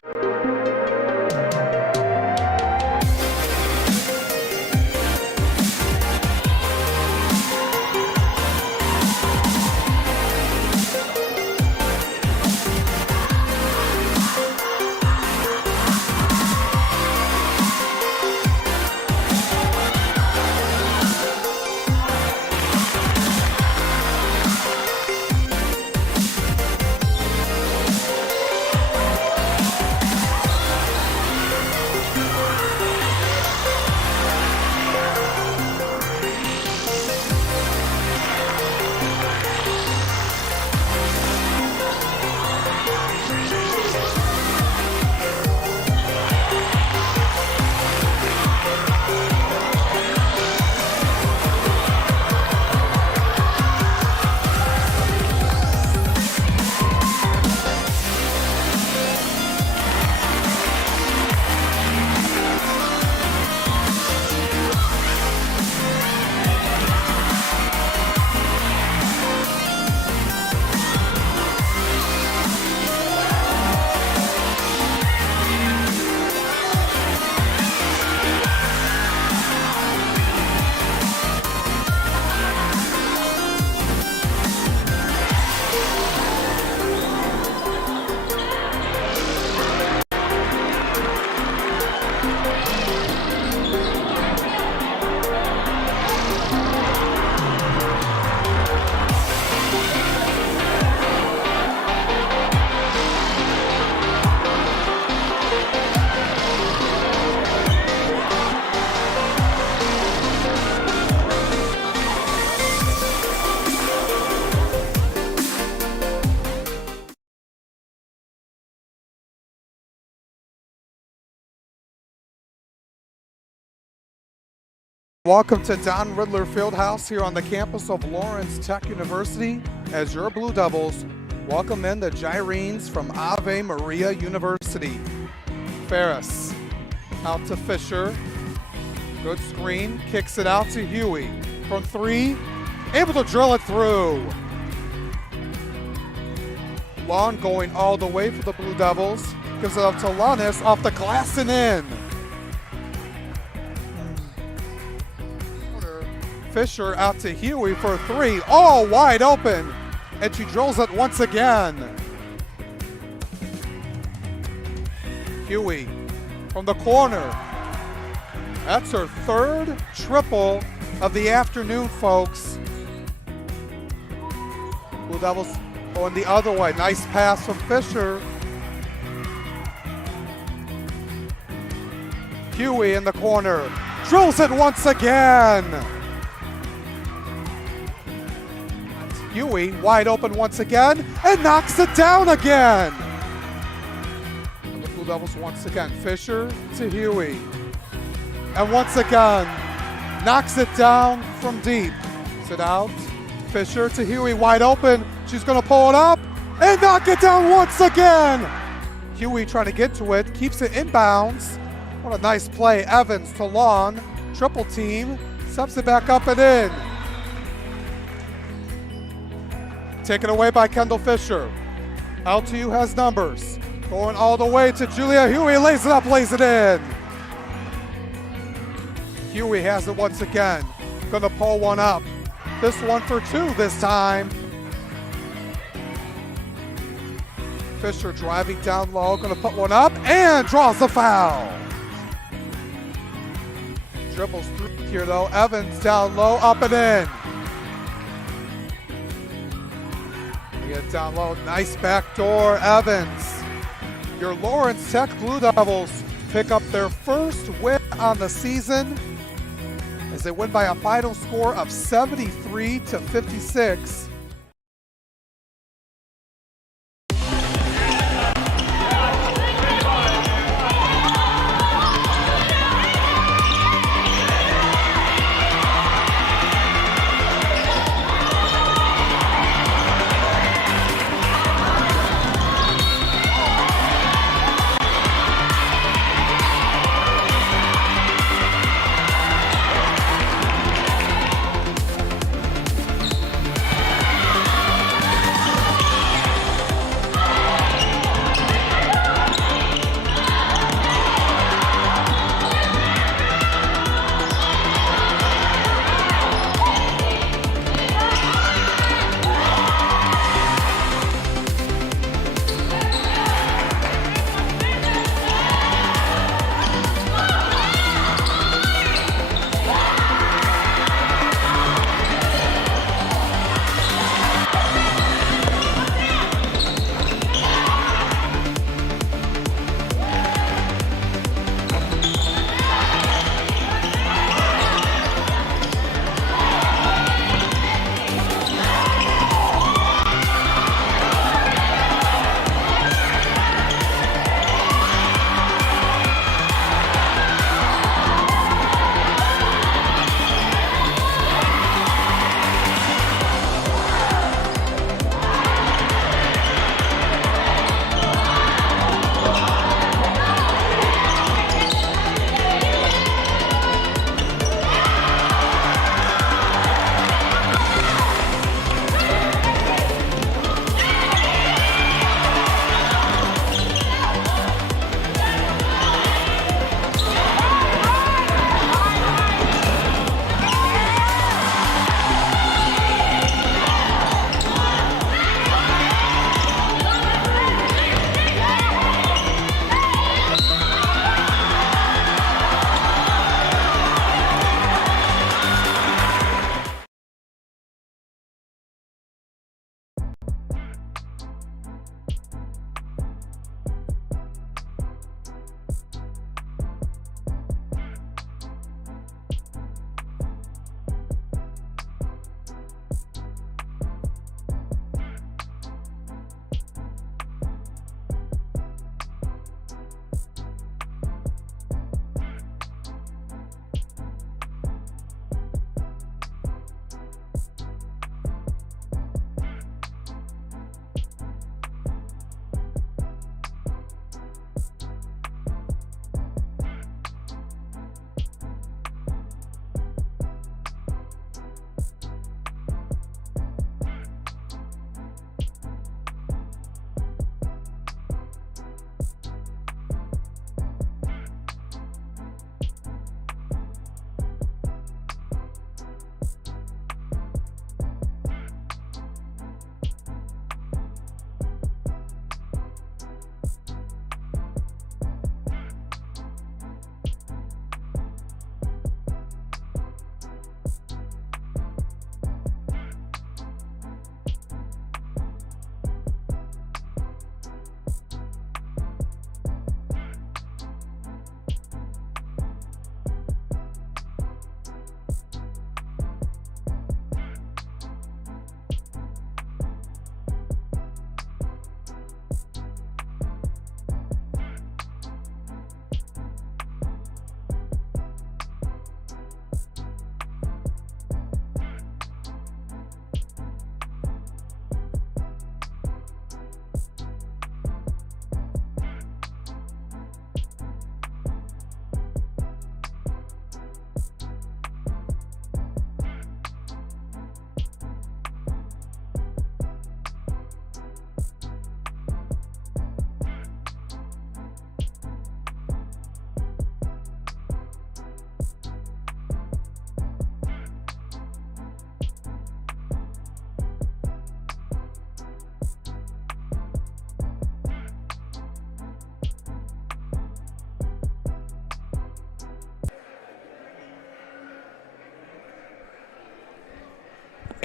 Welcome to Don Ridler Field House here on the campus of Lawrence Tech University as your Blue Devils welcome in the Gyrenes from Ave Maria University. Ferris out to Fisher. Good screen, kicks it out to Huey. From three, able to drill it through. Long going all the way for the Blue Devils. Gives it up to Lannis off the glass and in. Fisher out to Huey for three, all wide open, and she drills it once again. Huey from the corner. That's her third triple of the afternoon, folks. Blue Devils going the other way. Nice pass from Fisher. Huey in the corner. Drills it once again. Huey wide open once again and knocks it down again. And the Blue Devils once again. Fisher to Huey. And once again, knocks it down from deep. Sit out. Fisher to Huey wide open. She's going to pull it up and knock it down once again. Huey trying to get to it, keeps it inbounds. What a nice play. Evans to Lawn. Triple team. Subs it back up and in. Taken away by Kendall Fisher. LTU has numbers. Going all the way to Julia Huey. Lays it up, lays it in. Huey has it once again. Gonna pull one up. This one for two this time. Fisher driving down low, going to put one up and draws the foul. Dribbles through here though. Evans down low, up and in. We get down low, nice backdoor, Evans. Your Lawrence Tech Blue Devils pick up their first win on the season as they win by a final score of 73-56.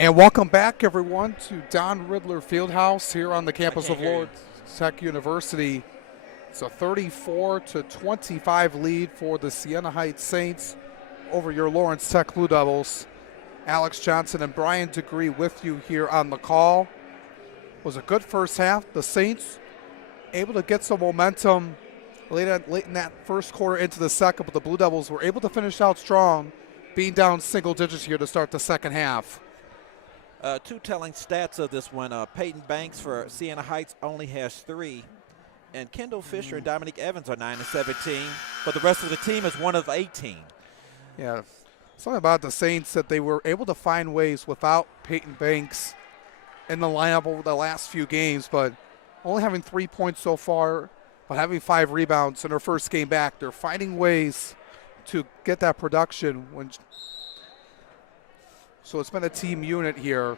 And welcome back, everyone, to Don Ridler Field House here on the campus of Lawrence Tech University. It's a 34-25 lead for the Siena Heights Saints over your Lawrence Tech Blue Devils. Alex Johnson and Brian Degree with you here on the call. It was a good first half. The Saints able to get some momentum late in that first quarter into the second, but the Blue Devils were able to finish out strong, being down single digits here to start the second half. Two telling stats of this one. Peyton Banks for Siena Heights only has 3. And Kendall Fisher and Dominique Evans are 9 and 17. But the rest of the team is 1 of 18. Yeah, something about the Saints that they were able to find ways without Peyton Banks in the lineup over the last few games, but only having 3 points so far, but having 5 rebounds in their first game back. They're finding ways to get that production. So it's been a team unit here,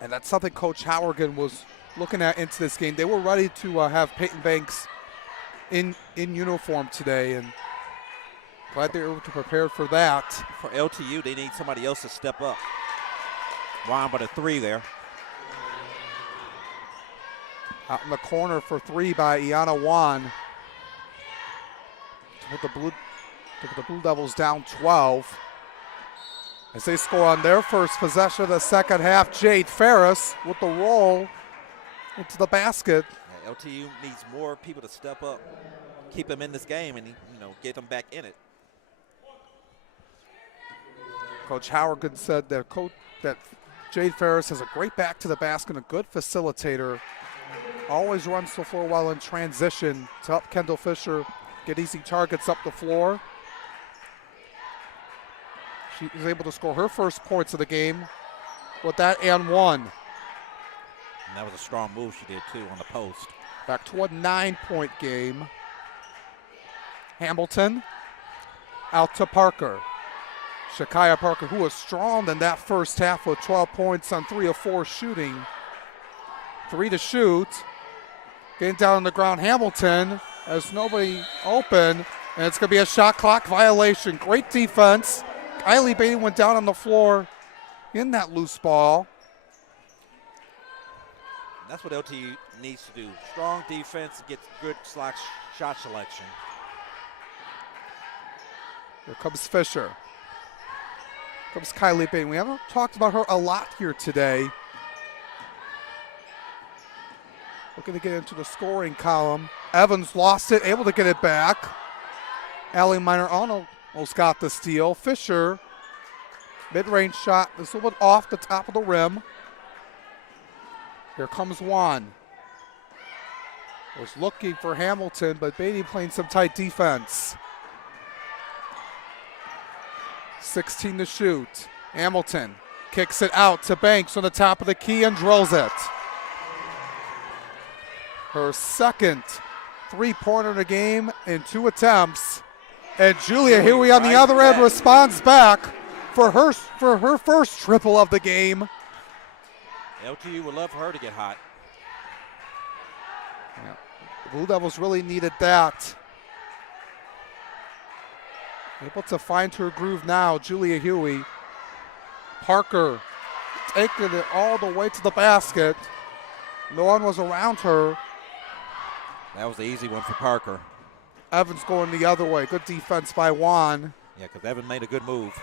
and that's something Coach Howergan was looking at into this game. They were ready to have Peyton Banks in uniform today, and glad they were able to prepare for that. For LTU, they need somebody else to step up. Juan, but a 3 there. Out in the corner for 3 by Iana Juan. To put the Blue Devils down 12. As they score on their first possession of the second half, Jade Ferris with the roll into the basket. Yeah, LTU needs more people to step up, keep them in this game, and get them back in it. Coach Howergan said that Jade Ferris has a great back to the basket and a good facilitator. Always runs the floor well in transition to help Kendall Fisher get easy targets up the floor. She was able to score her first points of the game with that and one. And that was a strong move she did, too, on the post. Back to a 9-point game. Hamilton out to Parker. Shakaya Parker, who was strong in that first half with 12 points on 3 of 4 shooting. 3 to shoot. Getting down on the ground, Hamilton has nobody open, and it's going to be a shot clock violation. Great defense. Kylie Beatty went down on the floor in that loose ball. That's what LTU needs to do. Strong defense, get good shot selection. Here comes Fisher. Comes Kylie Beatty. We haven't talked about her a lot here today. Looking to get into the scoring column. Evans lost it, able to get it back. Allie Minor almost got the steal. Fisher, mid-range shot, this a little bit off the top of the rim. Here comes Juan. Was looking for Hamilton, but Beatty playing some tight defense. 16 to shoot. Hamilton kicks it out to Banks on the top of the key and drills it. Her second three-pointer in the game in 2 attempts. And Julia Huey on the other end responds back for her first triple of the game. LTU would love for her to get hot. Yeah. The Blue Devils really needed that. Able to find her groove now, Julia Huey. Parker taking it all the way to the basket. No one was around her. That was the easy one for Parker. Evans going the other way. Good defense by Juan. Yeah, because Evans made a good move.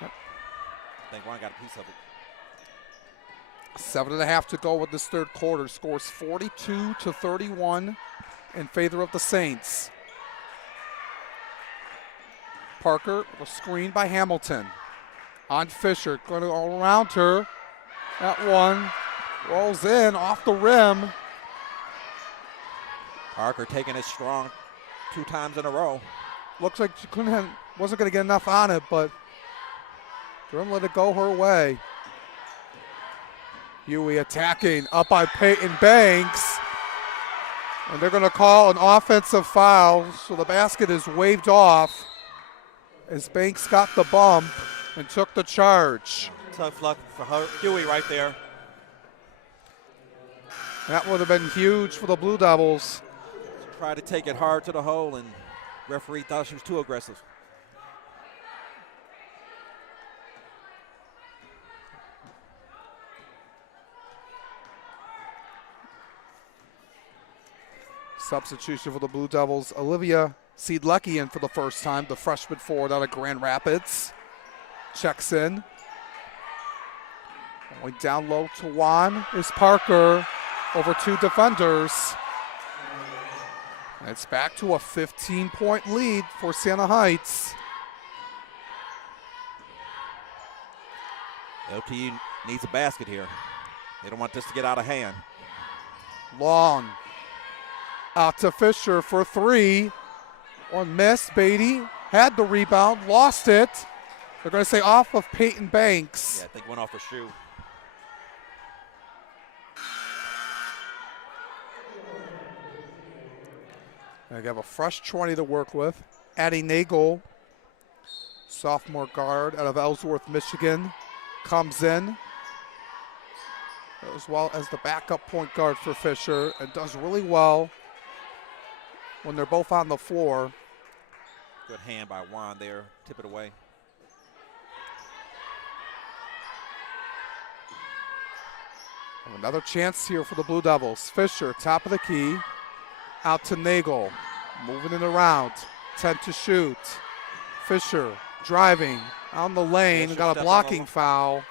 Yep. I think Juan got a piece of it. 7.5 to go with this third quarter. Scores 42-31 in favor of the Saints. Parker, a screen by Hamilton. On Fisher, going to all around her. That one rolls in off the rim. Parker taking it strong 2 times in a row. Looks like she wasn't going to get enough on it, but Durham let it go her way. Huey attacking up by Peyton Banks. And they're going to call an offensive foul, so the basket is waved off as Banks got the bump and took the charge. Tough luck for her, Huey right there. That would have been huge for the Blue Devils. Tried to take it hard to the hole, and referee thought she was too aggressive. Substitution for the Blue Devils, Olivia Seedlecki in for the first time, the freshman forward out of Grand Rapids. Checks in. Going down low to Juan is Parker over 2 defenders. And it's back to a 15-point lead for Siena Heights. LTU needs a basket here. They don't want this to get out of hand. Long out to Fisher for 3. One miss. Beatty had the rebound, lost it. They're going to say off of Peyton Banks. Yeah, I think went off her shoe. They have a fresh 20 to work with. Addie Nagel, sophomore guard out of Ellsworth, Michigan, comes in, as well as the backup point guard for Fisher, and does really well when they're both on the floor. Good hand by Juan there. Tip it away. Another chance here for the Blue Devils. Fisher, top of the key, out to Nagel, moving it around, 10 to shoot. Fisher driving on the lane, Fisher got a blocking foul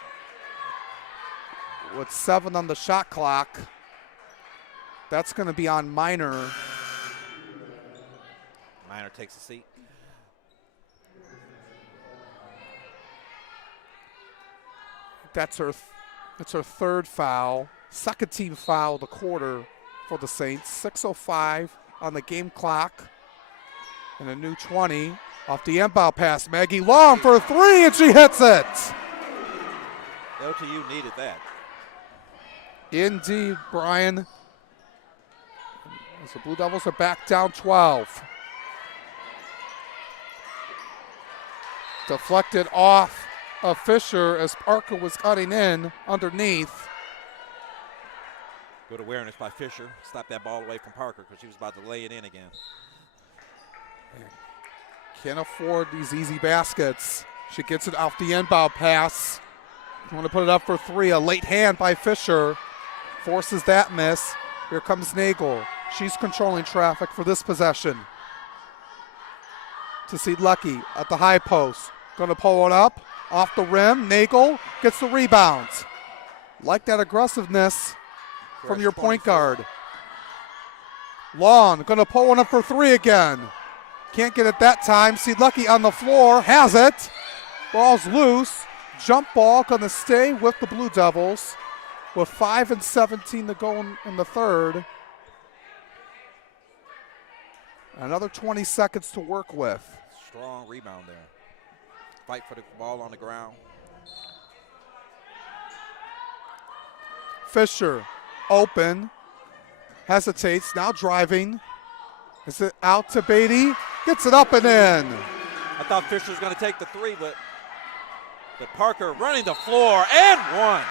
with 7 on the shot clock. That's going to be on Minor. Minor takes a seat. That's her third foul. Second team foul of the quarter for the Saints. 6:05 on the game clock. And a new 20 off the inbound pass. Maggie Long for a 3, and she hits it. LTU needed that. Indeed, Brian. As the Blue Devils are back down 12. Deflected off of Fisher as Parker was cutting in underneath. Good awareness by Fisher. Stopped that ball away from Parker because she was about to lay it in again. Can't afford these easy baskets. She gets it off the inbound pass. Want to put it up for 3. A late hand by Fisher. Forces that miss. Here comes Nagel. She's controlling traffic for this possession. To Seedlecki at the high post. Going to pull it up. Off the rim. Nagel gets the rebound. Like that aggressiveness from your point guard. Long going to pull one up for 3 again. Can't get it that time. Seedlecki on the floor. Has it. Ball's loose. Jump ball going to stay with the Blue Devils with 5:17 to go in the third. Another 20 seconds to work with. Strong rebound there. Fight for the ball on the ground. Fisher open. Hesitates. Now driving. Is it out to Beatty? Gets it up and in. I thought Fisher was going to take the 3, but Parker running the floor and 1.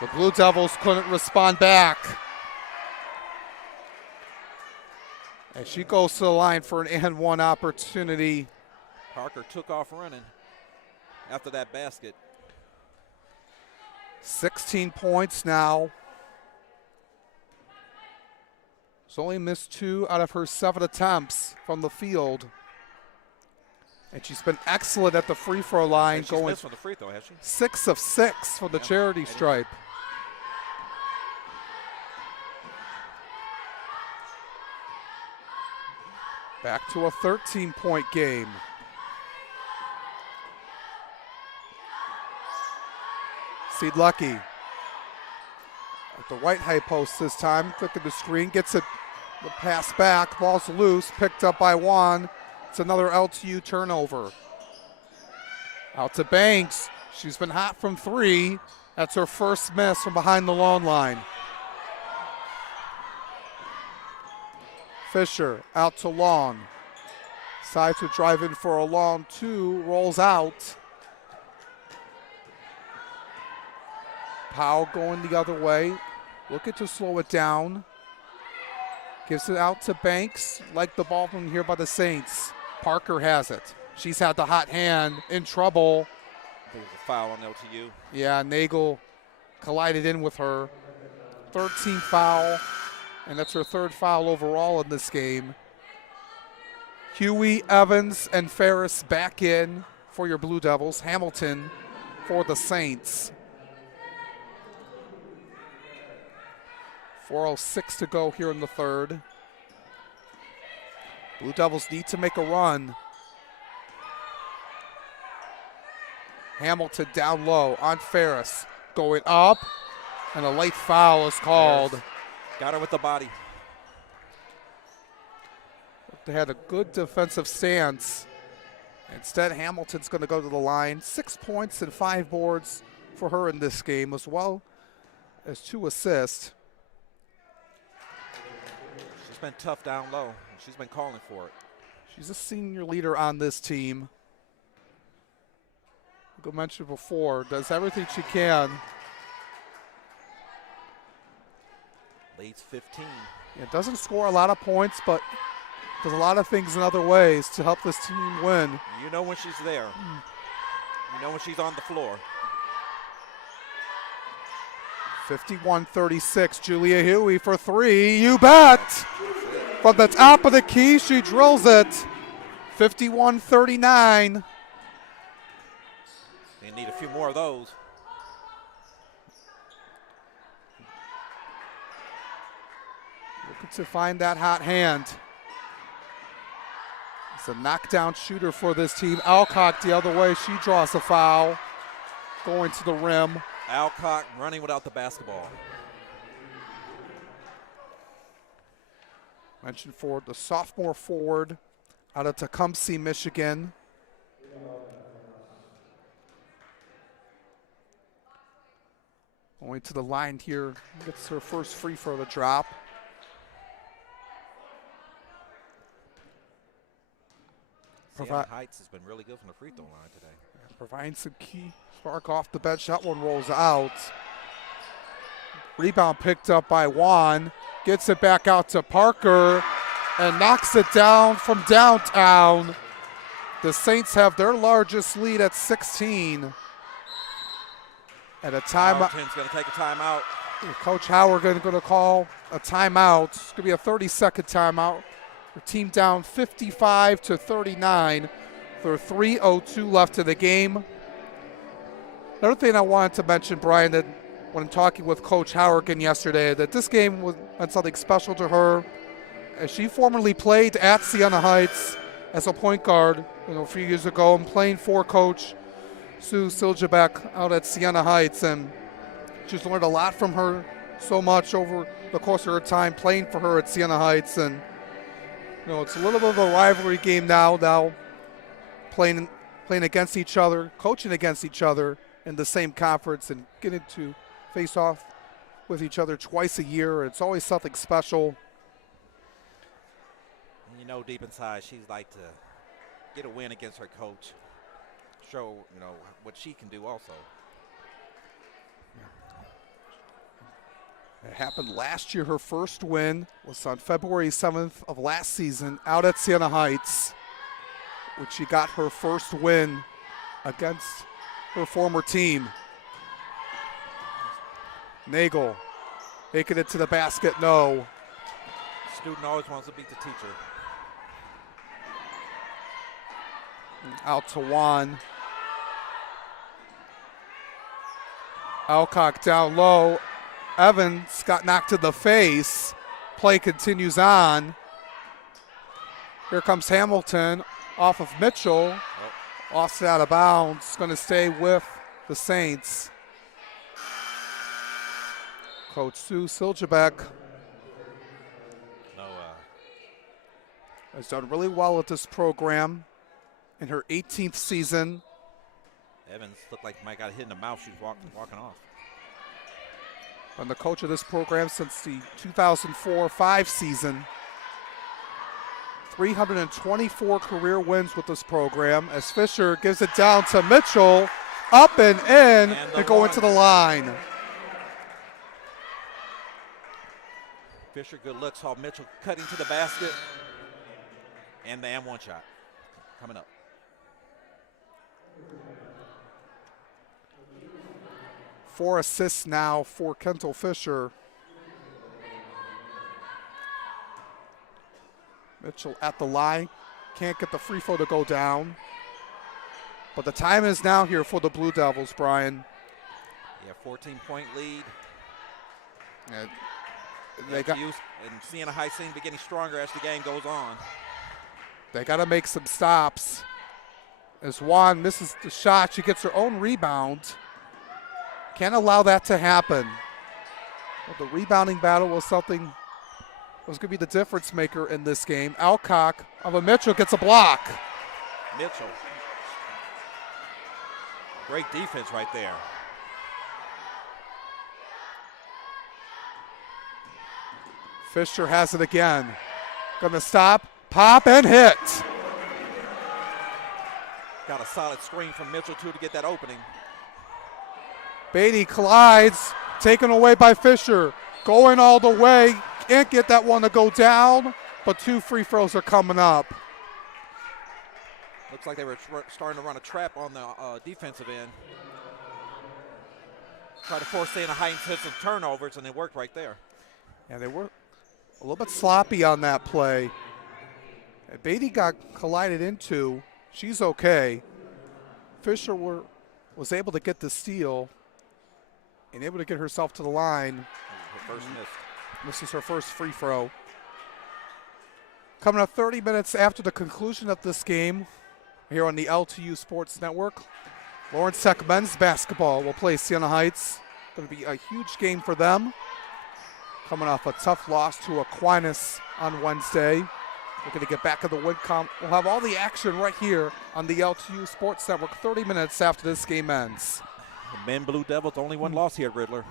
The Blue Devils couldn't respond back. And she goes to the line for an and 1 opportunity. Parker took off running after that basket. 16 points now. She's only missed 2 out of her 7 attempts from the field. And she's been excellent at the free throw line. She's going missed from the free throw, has she? 6 of 6 for the charity stripe. Back to a 13-point game. Seedlecki at the right high post this time. Clicking the screen, gets it, the pass back. Ball's loose, picked up by Juan. It's another LTU turnover. Out to Banks. She's been hot from 3. That's her first miss from behind the lone line. Fisher out to Long. Side to drive in for a long 2. Rolls out. Powell going the other way. Looking to slow it down. Gives it out to Banks. Like the ball from here by the Saints. Parker has it. She's had the hot hand, in trouble. I think it's a foul on LTU. Yeah, Nagel collided in with her. 13th foul. and that's her third foul overall in this game. Huey, Evans, and Ferris back in for your Blue Devils. Hamilton for the Saints. 4:06 to go here in the third. Blue Devils need to make a run. Hamilton down low on Ferris. Going up, and a late foul is called. Ferris got her with the body. They had a good defensive stance. Instead, Hamilton's going to go to the line. 6 points and 5 boards for her in this game, as well as 2 assists. She's been tough down low. She's been calling for it. She's a senior leader on this team. Like I mentioned before, does everything she can. Leads 15. It doesn't score a lot of points, but does a lot of things in other ways to help this team win. You know when she's there. You know when she's on the floor. 51-36, Julia Huey for 3. You bet! From the top of the key, she drills it. 51-39. They need a few more of those. Looking to find that hot hand. It's a knockdown shooter for this team. Alcock the other way. She draws a foul. Going to the rim. Alcock running without the basketball. Mentioned for the sophomore forward out of Tecumseh, Michigan. Going to the line here. Gets her first free throw to drop. Siena Heights has been really good from the free throw line today. Providing some key spark off the bench. That one rolls out. Rebound picked up by Juan. Gets it back out to Parker and knocks it down from downtown. The Saints have their largest lead at 16. At a timeout. Hamilton's going to take a timeout. Coach Howard going to call a timeout. It's going to be a 30-second timeout. Their team down 55-39. There are 3:02 left in the game. Another thing I wanted to mention, Brian, that when talking with Coach Howard yesterday, that this game meant something special to her. As she formerly played at Siena Heights as a point guard, a few years ago, and playing for Coach Sue Siljebeck out at Siena Heights, and she's learned a lot from her so much over the course of her time playing for her at Siena Heights. And it's a little bit of a rivalry game now playing against each other, coaching against each other in the same conference, and getting to face off with each other twice a year. It's always something special. Deep inside, she'd like to get a win against her coach. Show, what she can do also. It happened last year. Her first win was on February 7th of last season out at Siena Heights, which she got her first win against her former team. Nagel making it to the basket, no. Student always wants to beat the teacher. Out to Juan. Alcock down low. Evans got knocked in the face. Play continues on. Here comes Hamilton off of Mitchell. Lost it out of bounds. Going to stay with the Saints. Coach Sue Siljebeck has done really well at this program in her 18th season. Evans looked like Mike got hit in the mouth. She was walking off. Been the coach of this program since the 2004-05 season. 324 career wins with this program as Fisher gives it down to Mitchell. Up and in and going to the line. Fisher, good look, saw Mitchell cutting to the basket. And the and-one shot coming up. Four assists now for Kendall Fisher. Mitchell at the line. Can't get the free throw to go down. But the time is now here for the Blue Devils, Brian. Yeah, 14-point lead. And and Siena Heights seem to be getting stronger as the game goes on. they got to make some stops. As Juan misses the shot, she gets her own rebound. Can't allow that to happen. Well, the rebounding battle was something that was going to be the difference maker in this game. Alcock of a Mitchell gets a block. Mitchell. Great defense right there. Fisher has it again. Going to stop, pop, and hit. Got a solid screen from Mitchell, too, to get that opening. Beatty collides, taken away by Fisher. Going all the way, can't get that one to go down, but 2 free throws are coming up. Looks like they were starting to run a trap on the defensive end. Try to force Siena Heights hit some turnovers, and it worked right there. Yeah, they were a little bit sloppy on that play. Beatty got collided into. She's okay. Fisher was able to get the steal and able to get herself to the line. Her first miss. This is her first free throw. Coming up 30 minutes after the conclusion of this game here on the LTU Sports Network, Lawrence Tech men's basketball will play Siena Heights. Going to be a huge game for them. Coming off a tough loss to Aquinas on Wednesday. We're going to get back in the win comp. We'll have all the action right here on the LTU Sports Network 30 minutes after this game ends. The men Blue Devils only one loss here at Ridler.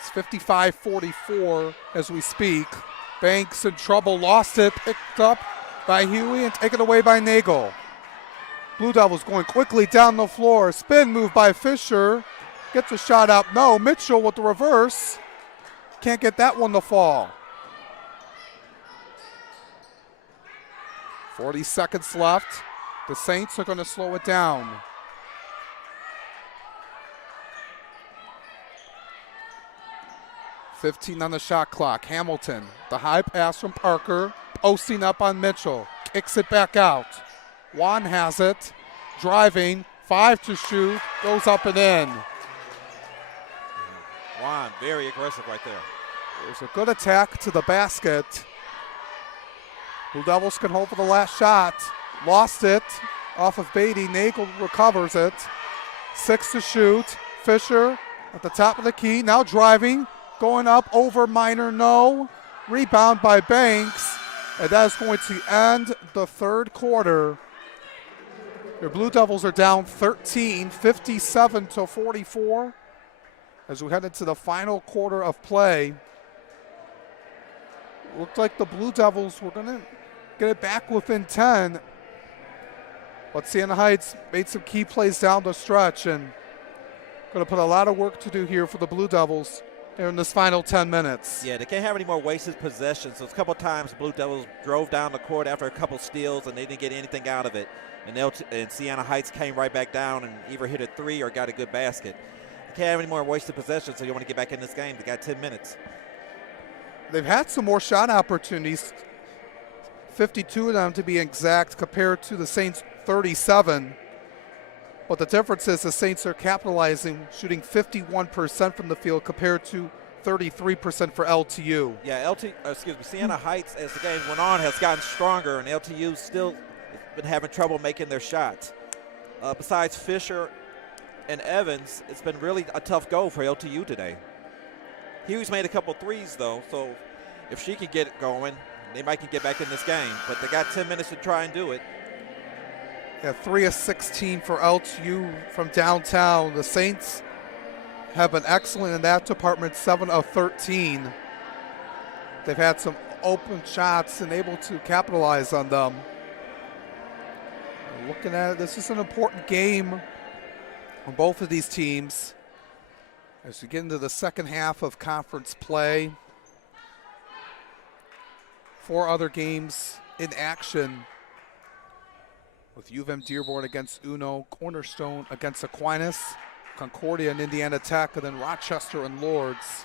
It's 55-44 as we speak. Banks in trouble, lost it, picked up by Huey and taken away by Nagel. Blue Devils going quickly down the floor. Spin move by Fisher. Gets a shot up. No, Mitchell with the reverse. Can't get that one to fall. 40 seconds left. The Saints are going to slow it down. .15 on the shot clock. Hamilton, the high pass from Parker, posting up on Mitchell. Kicks it back out. Juan has it. Driving, 5 to shoot, goes up and in. Juan, very aggressive right there. There's a good attack to the basket. Blue Devils can hold for the last shot. Lost it off of Beatty. Nagel recovers it. 6 to shoot. Fisher at the top of the key. Now driving. Going up over Minor. No. Rebound by Banks. And that is going to end the third quarter. Your Blue Devils are down 13, 57-44. As we head into the final quarter of play. Looked like the Blue Devils were going to get it back within 10. But Siena Heights made some key plays down the stretch and going to put a lot of work to do here for the Blue Devils here in this final 10 minutes. Yeah, they can't have any more wasted possessions. So a couple of times Blue Devils drove down the court after a couple steals and they didn't get anything out of it. And Siena Heights came right back down and either hit a 3 or got a good basket. You can't have any more wasted possessions, so you want to get back in this game. They got 10 minutes. They've had some more shot opportunities, 52 of them to be exact, compared to the Saints' 37. But the difference is the Saints are capitalizing, shooting 51% from the field compared to 33% for LTU. Yeah, Siena Heights, as the game went on, has gotten stronger, and LTU still been having trouble making their shots. Besides Fisher and Evans, it's been really a tough go for LTU today. Hugh's made a couple threes, though, so if she can get it going, they might can get back in this game. But they got 10 minutes to try and do it. Yeah, 3 of 16 for LTU from downtown. The Saints have been excellent in that department, 7 of 13. They've had some open shots and able to capitalize on them. Looking at it, this is an important game on both of these teams as we get into the second half of conference play. 4 other games in action with U of M Dearborn against Uno, Cornerstone against Aquinas, Concordia and Indiana Tech, and then Rochester and Lourdes.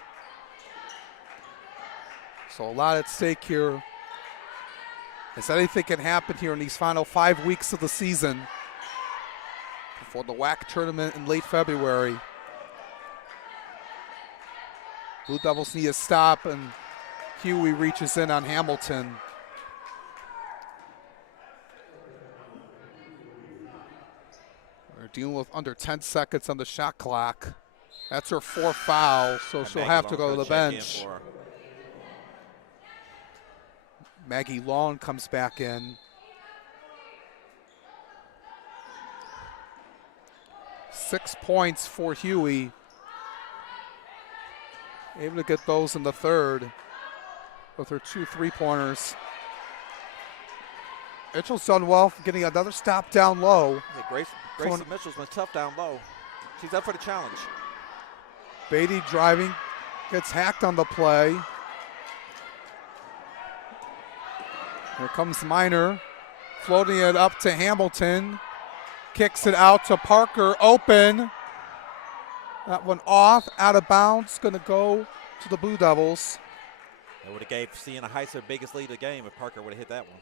So a lot at stake here. As anything can happen here in these final 5 weeks of the season before the WAC tournament in late February. Blue Devils need a stop, and Huey reaches in on Hamilton. They're dealing with under 10 seconds on the shot clock. That's her 4th foul, so she'll have to go to the bench. Maggie Long comes back in. 6 points for Huey. Able to get those in the third with her 2 3-pointers. Mitchell's done well for getting another stop down low. Yeah, Grace Mitchell's been tough down low. She's up for the challenge. Beatty driving, gets hacked on the play. Here comes Miner, floating it up to Hamilton. Kicks it out to Parker, open. That one off, out of bounds, going to go to the Blue Devils. That would have gave Siena Heights their biggest lead of the game if Parker would have hit that one.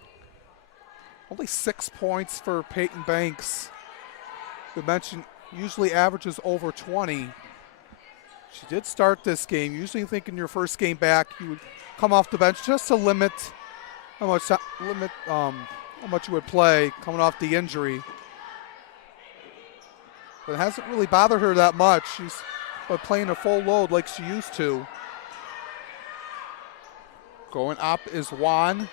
Only 6 points for Peyton Banks. We mentioned usually averages over 20. She did start this game. Usually you think in your first game back you would come off the bench just to limit how much you would play coming off the injury. But it hasn't really bothered her that much. She's playing a full load like she used to. Going up is Juan.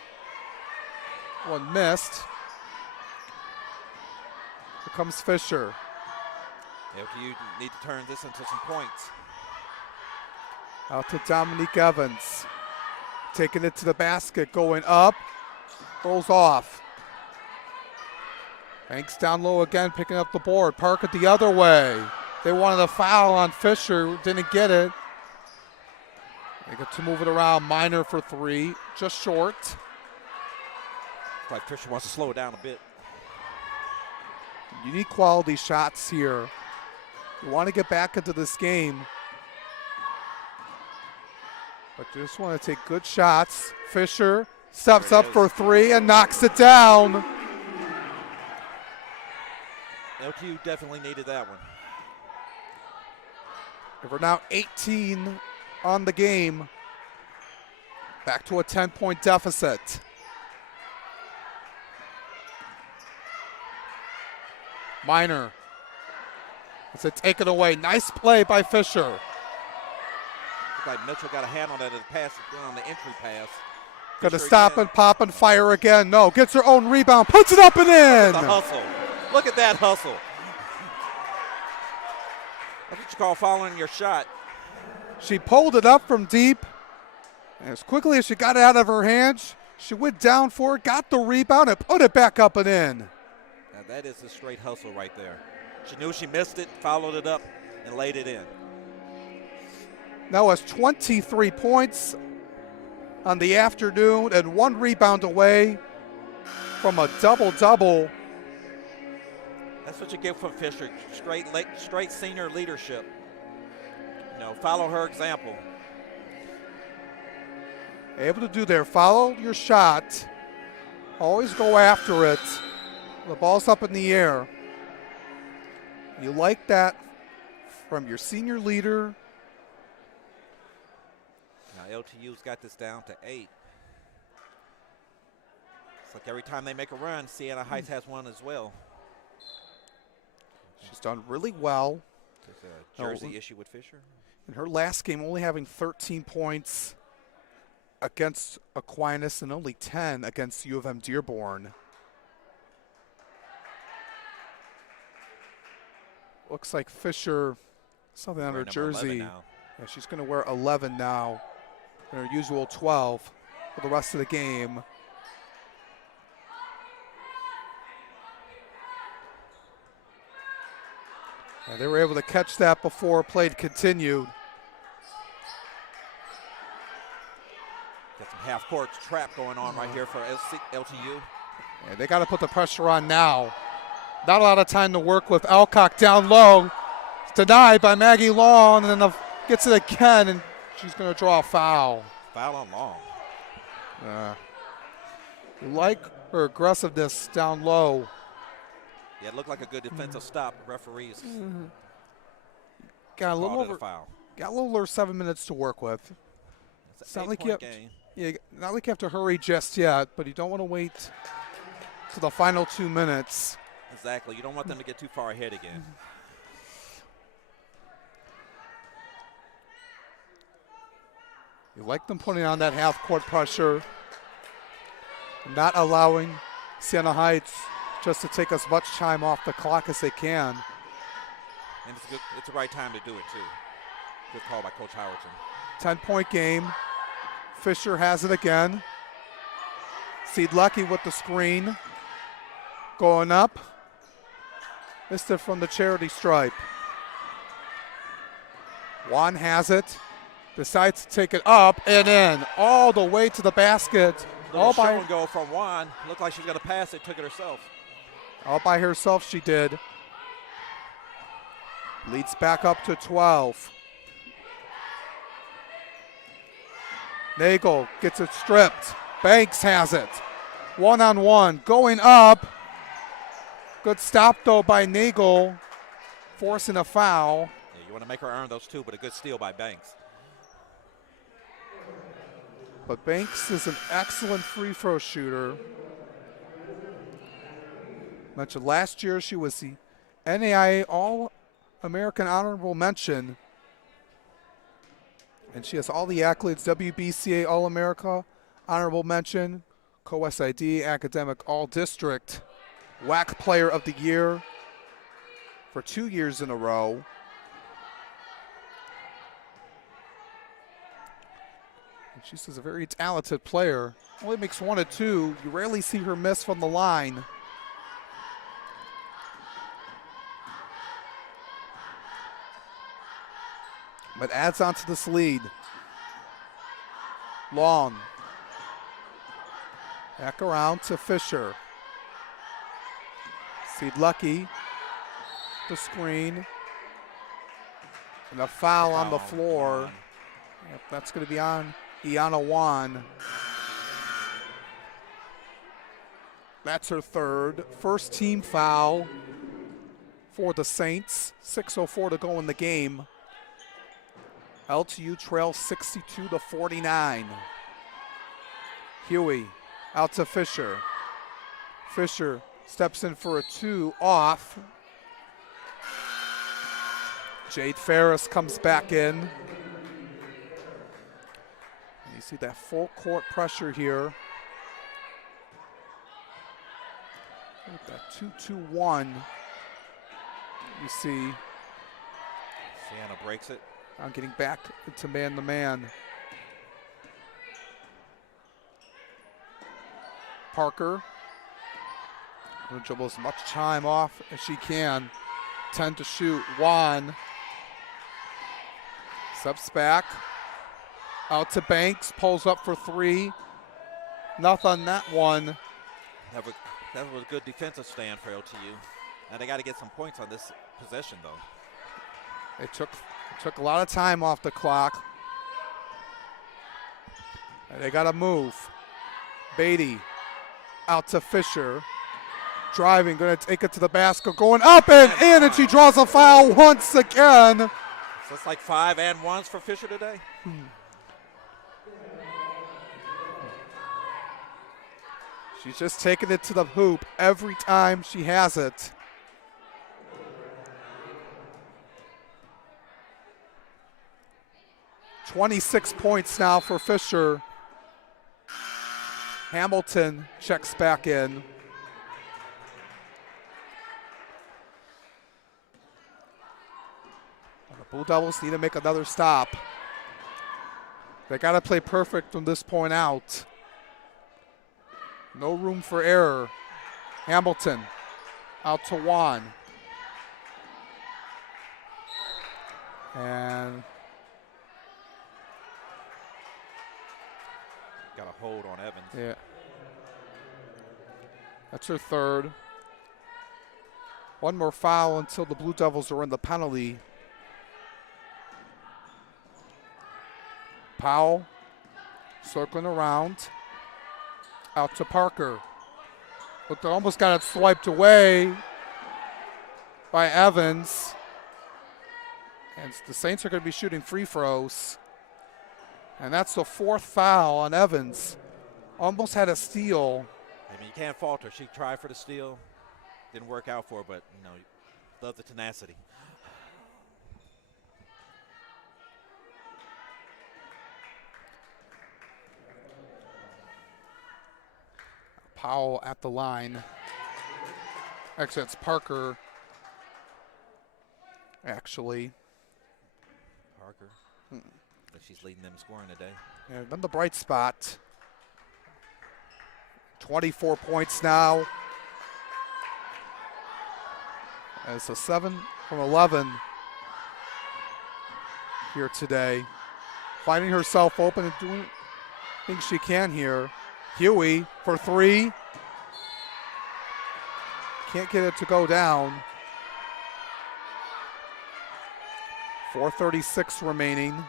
One missed. Here comes Fisher. LTU need to turn this into some points. Out to Dominique Evans. Taking it to the basket, going up. Rolls off. Banks down low again, picking up the board. Parker the other way. They wanted a foul on Fisher, didn't get it. They get to move it around. Miner for 3, just short. It's like Fisher wants to slow it down a bit. You need quality shots here. You want to get back into this game. But you just want to take good shots. Fisher steps up for 3 and knocks it down. LTU definitely needed that one. We're now 18 on the game. Back to a 10-point deficit. Miner. It's a take it away. Nice play by Fisher. Looks like Mitchell got a hand on that as pass on the entry pass. Gonna stop and pop and fire again. No, gets her own rebound, puts it up and in. The hustle. Look at that hustle. That's what you call following your shot. She pulled it up from deep. And as quickly as she got it out of her hands, she went down for it, got the rebound, and put it back up and in. Now that is a straight hustle right there. She knew she missed it, followed it up, and laid it in. Now has 23 points on the afternoon and 1 rebound away from a double-double. That's what you get from Fisher, straight senior leadership. You know, follow her example. Able to do there, follow your shot. Always go after it. The ball's up in the air. You like that from your senior leader. Now LTU's got this down to 8. It's like every time they make a run, Siena Heights has one as well. She's done really well. There's a jersey issue with Fisher. In her last game, only having 13 points against Aquinas and only 10 against U of M Dearborn. Looks like Fisher, something on her jersey. Yeah, she's going to wear 11 now, her usual 12 for the rest of the game. And they were able to catch that before play continued. Got some half-court trap going on right here for LTU. And they got to put the pressure on now. Not a lot of time to work with. Alcock down low. It's denied by Maggie Long, and then gets it again, and she's going to draw a foul. Foul on Long. You like her aggressiveness down low. Yeah, it looked like a good defensive stop. Referees Got a little called it over. a foul. Got a little over 7 minutes to work with. It's It's an not like 8-point game. Yeah, not like you have to hurry just yet, but you don't want to wait to the final 2 minutes. Exactly. You don't want them to get too far ahead again. You like them putting on that half-court pressure, not allowing Siena Heights just to take as much time off the clock as they can. And it's good. It's the right time to do it, too. Good call by Coach Howardson. 10-point game. Fisher has it again. Seed Lucky with the screen. Going up. Missed it from the charity stripe. Juan has it. Decides to take it up and in. All the way to the basket. Little show and go from Juan. Looked like she was going to pass it. Took it herself. All by herself she did. Leads back up to 12. Nagel gets it stripped. Banks has it. One-on-one. Going up. Good stop, though, by Nagel. Forcing a foul. Yeah, you want to make her earn those two, but a good steal by Banks. But Banks is an excellent free throw shooter. Mentioned last year she was the NAIA All-American Honorable Mention. And she has all the accolades: WBCA All-America Honorable Mention, Co-SID Academic All-District, WAC Player of the Year for 2 years in a row. And she's a very talented player. Only makes 1 of 2. You rarely see her miss from the line. But adds on to this lead. Long. Back around to Fisher. Seed Lucky. The screen. And a foul on the floor. Yep, that's going to be on Iana Juan. That's her third. First team foul for the Saints. 6:04 to go in the game. LTU trails 62-49. Huey out to Fisher. Fisher steps in for a 2 off. Jade Ferris comes back in. And you see that full court pressure here. With that 2-2-1. You see Siena breaks it. I'm getting back to man-to-man. Parker will dribble as much time off as she can. 10 to shoot. Juan steps back. Out to Banks. Pulls up for 3. Nothing on that one. That was a good defensive stand for LTU. Now they got to get some points on this possession, though. It took a lot of time off the clock. And they got to move. Beatty out to Fisher. Driving, going to take it to the basket. Going up and in, and she draws a foul once again. So it's like 5 and 1s for Fisher today. She's just taking it to the hoop every time she has it. $26 points now for Fisher. Hamilton checks back in. And the Blue Devils need to make another stop. They got to play perfect from this point out. No room for error. Hamilton out to Juan. And Got a hold on Evans. yeah. That's her third. One more foul until the Blue Devils are in the penalty. Powell circling around. Out to Parker. But they almost got it swiped away by Evans. And the Saints are going to be shooting free throws. And that's the 4th foul on Evans. Almost had a steal. I mean, you can't fault her. She tried for the steal. Didn't work out for her, but, love the tenacity. Powell at the line. Actually, it's Parker. Actually. Parker. But she's leading them scoring today. Yeah, been the bright spot. 24 points now. It's a 7 from 11 here today. Finding herself open and doing things she can here. Huey for 3. Can't get it to go down. 4:36 remaining.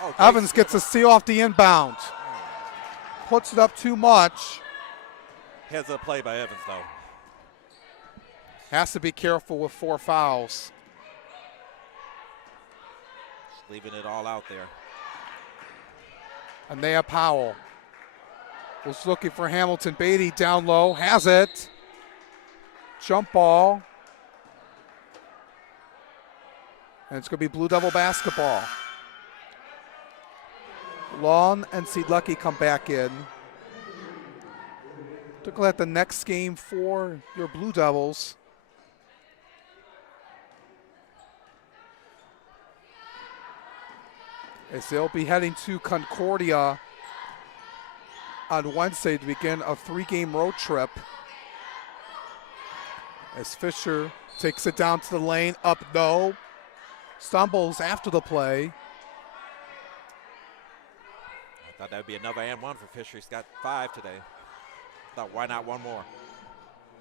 Oh, Evans gets a steal off the inbound. Puts it up too much. Heads up play by Evans, though. Has to be careful with 4 fouls. Just leaving it all out there. Anea Powell was looking for Hamilton. Beatty down low, has it. Jump ball. And it's going to be Blue Devil basketball. Long and Siedlecki come back in. Took a look at the next game for your Blue Devils. As they'll be heading to Concordia on Wednesday to begin a 3-game road trip. As Fisher takes it down to the lane, up no. Stumbles after the play. I thought that would be another and one for Fisher. He's got 5 today. Thought, why not one more?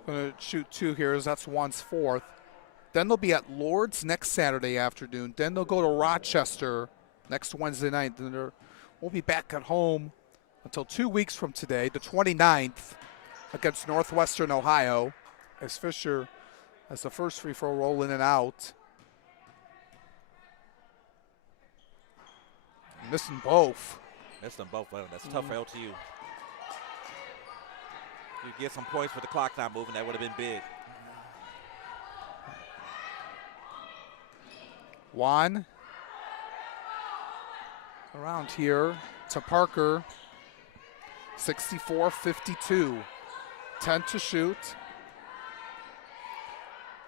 Going to shoot 2 here as that's one's 4th. Then they'll be at Lourdes next Saturday afternoon. Then they'll go to Rochester next Wednesday night. Then they won't be back at home until 2 weeks from today, the 29th, against Northwestern Ohio. As Fisher has the first free throw roll in and out. Missing both. Missed them both. Well, that's tough for LTU. You get some points with the clock not moving, that would have been big. Juan around here to Parker. 64-52. 10 to shoot.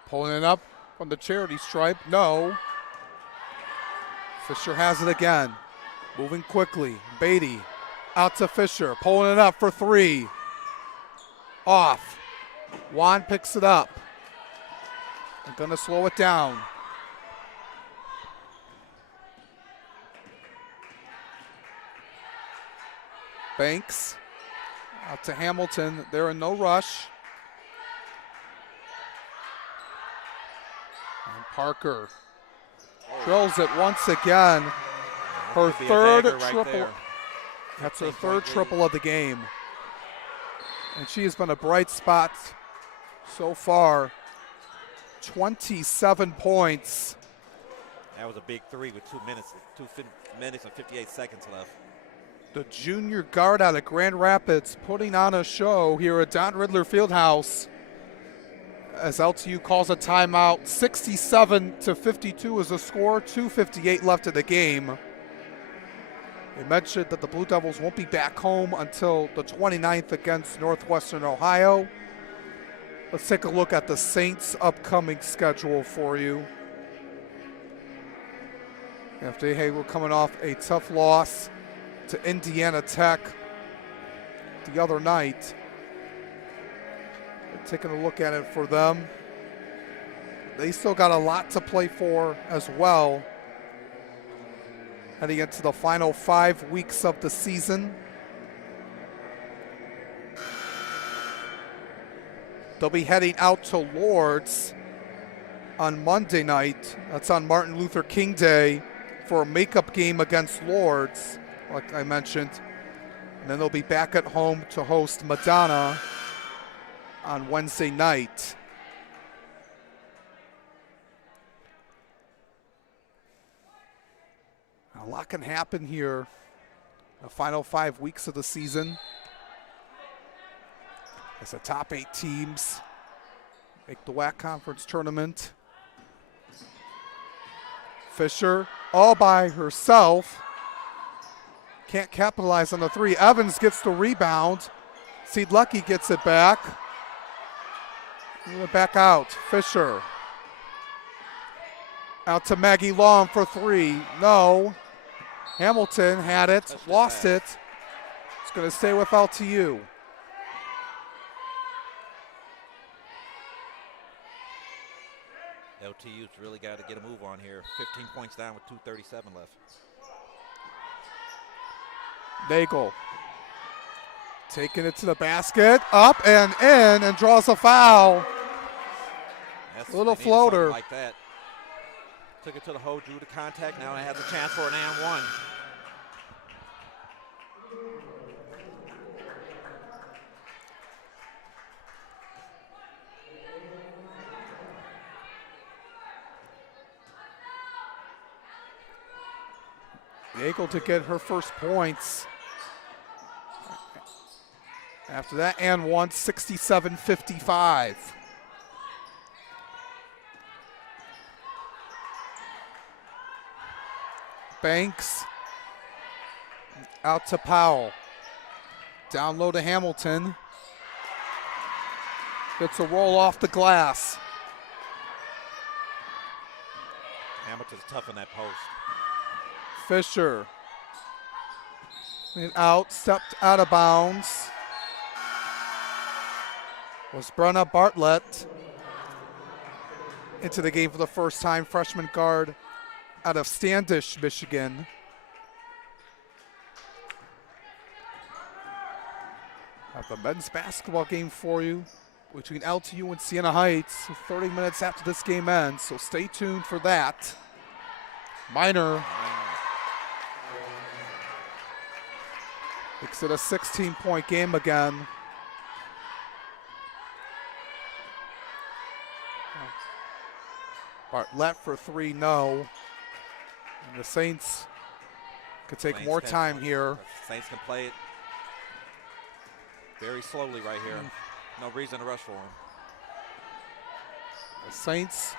Pulling it up from the charity stripe. No. Fisher has it again. Moving quickly. Beatty out to Fisher. Pulling it up for 3. Off. Juan picks it up. I'm going to slow it down. Banks out to Hamilton. They're in no rush. And Parker drills it once again. Her third triple. That's her third triple of the game. And she has been a bright spot so far. 27 points. That was a big 3 with 2 minutes and 58 seconds left. The junior guard out of Grand Rapids putting on a show here at Don Ridler Field House as LTU calls a timeout. 67-52 is the score, 2:58 left in the game. They mentioned that the Blue Devils won't be back home until the 29th against Northwestern Ohio. Let's take a look at the Saints' upcoming schedule for you. After we're coming off a tough loss to Indiana Tech the other night. Taking a look at it for them. They still got a lot to play for as well. Heading into the final 5 weeks of the season. They'll be heading out to Lourdes on Monday night. That's on Martin Luther King Day for a makeup game against Lourdes, like I mentioned. And then they'll be back at home to host Madonna on Wednesday night. A lot can happen here the final 5 weeks of the season as the top 8 teams make the WAC Conference Tournament. Fisher all by herself. Can't capitalize on the three. Evans gets the rebound. Seed Lucky gets it back. Back out. Fisher. Out to Maggie Long for three. No. Hamilton had it, lost it. It's going to stay with LTU. LTU's really got to get a move on here. 15 points down with 2:37 left. Nagel taking it to the basket, up and in, and draws a foul. That's a little they needed floater. something like that. Took it to the hole, drew the contact. Now it has a chance for an and one. Nagel to get her first points. After that, and one, 67-55. Banks out to Powell. Down low to Hamilton. Gets a roll off the glass. Hamilton's tough in that post. Fisher. And out, stepped out of bounds. Was Brenna Bartlett into the game for the first time, freshman guard out of Standish, Michigan. Have the men's basketball game for you between LTU and Siena Heights 30 minutes after this game ends, so stay tuned for that. Minor makes it a 16-point game again. Bartlett for three, no. And the Saints could take Saints more time here. Saints can play it very slowly right here. No reason to rush for them. The Saints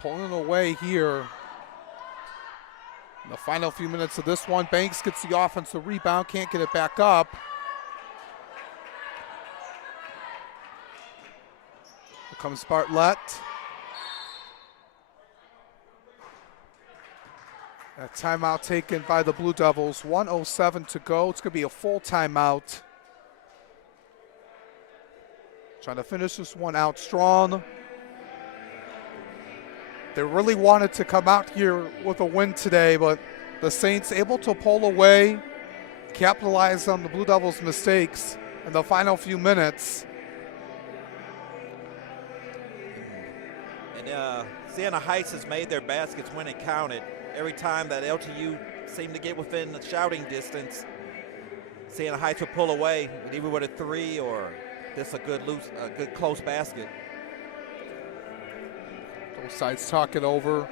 pulling away here. In the final few minutes of this one, Banks gets the offensive rebound, can't get it back up. Here comes Bartlett. A timeout taken by the Blue Devils. 1:07 to go. It's going to be a full timeout. Trying to finish this one out strong. They really wanted to come out here with a win today, but the Saints able to pull away, capitalize on the Blue Devils' mistakes in the final few minutes. And Siena Heights has made their baskets when it counted. Every time that LTU seemed to get within the shouting distance, Siena Heights would pull away, either with a three or just a good close basket. Both sides talk it over.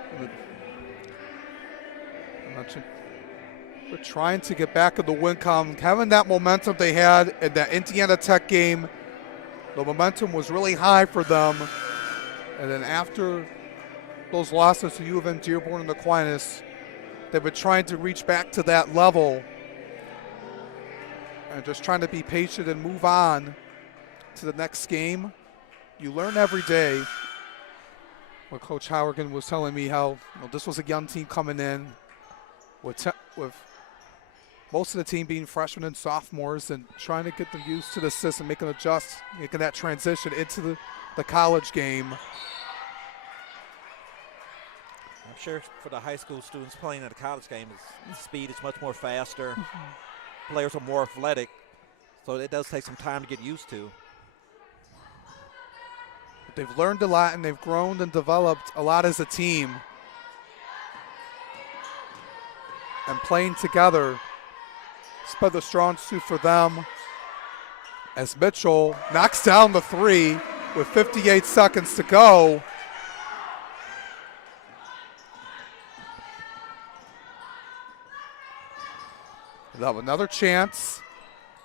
We're trying to get back in the win column. Having that momentum they had in that Indiana Tech game, the momentum was really high for them. And then after those losses to U of M, Dearborn, and Aquinas, they've been trying to reach back to that level and just trying to be patient and move on to the next game. You learn every day. Well, Coach Howergan was telling me how this was a young team coming in with most of the team being freshmen and sophomores and trying to get them used to the system, making that transition into the college game. I'm sure for the high school students playing in a college game, the speed is much more faster. Players are more athletic, so it does take some time to get used to. But they've learned a lot and they've grown and developed a lot as a team. And playing together It's been the strong suit for them as Mitchell knocks down the three with 58 seconds to go. They'll have another chance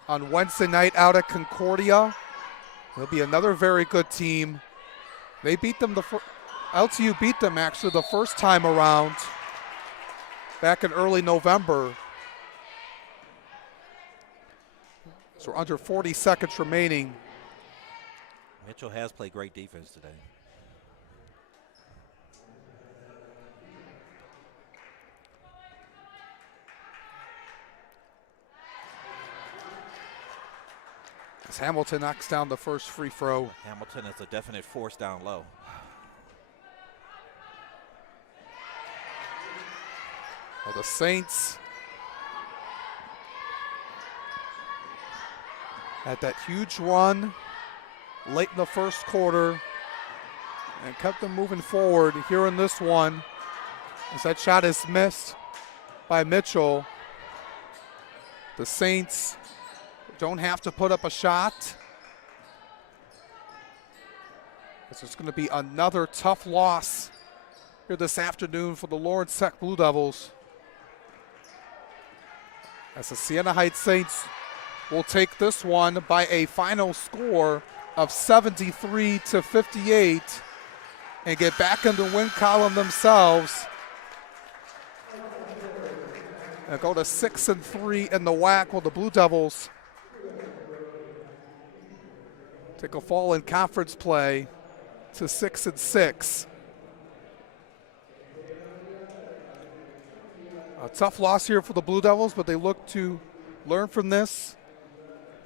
on Wednesday night out at Concordia. It'll be another very good team. They beat them LTU beat them actually the first time around back in early November. So we're under 40 seconds remaining. Mitchell has played great defense today. As Hamilton knocks down the first free throw. Hamilton is a definite force down low. Well, the Saints had that huge run late in the first quarter and kept them moving forward here in this one. As that shot is missed by Mitchell, the Saints don't have to put up a shot. This is going to be another tough loss here this afternoon for the Lawrence Tech Blue Devils, as the Siena Heights Saints will take this one by a final score of 73-58 and get back in the win column themselves and go to 6-3 in the WAC, while the Blue Devils take a fall in conference play to 6-6. A tough loss here for the Blue Devils, but they look to learn from this,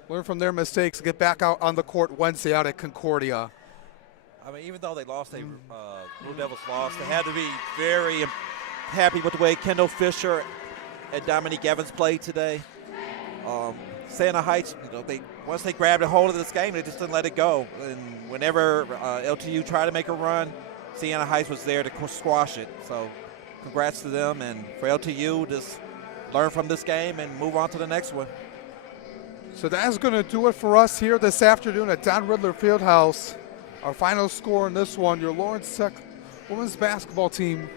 learn from their mistakes, and get back out on the court Wednesday out at Concordia. I mean, even though they lost, Blue Devils lost, they had to be very happy with the way Kendall Fisher and Dominique Evans played today. Siena Heights, once they grabbed a hold of this game, they just didn't let it go. And whenever LTU tried to make a run, Siena Heights was there to squash it. So congrats to them, and for LTU, just learn from this game and move on to the next one. So that's going to do it for us here this afternoon at Don Ridler Field House. Our final score in this one, your Lawrence Tech women's basketball team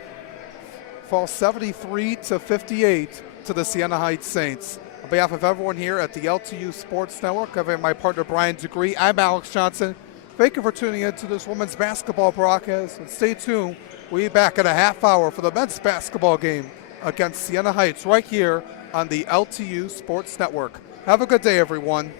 falls 73-58 to the Siena Heights Saints. On behalf of everyone here at the LTU Sports Network, I have my partner Brian Degree. I'm Alex Johnson. Thank you for tuning in to this women's basketball broadcast, and stay tuned. We'll be back in a half hour for the men's basketball game against Siena Heights right here on the LTU Sports Network. Have a good day, everyone.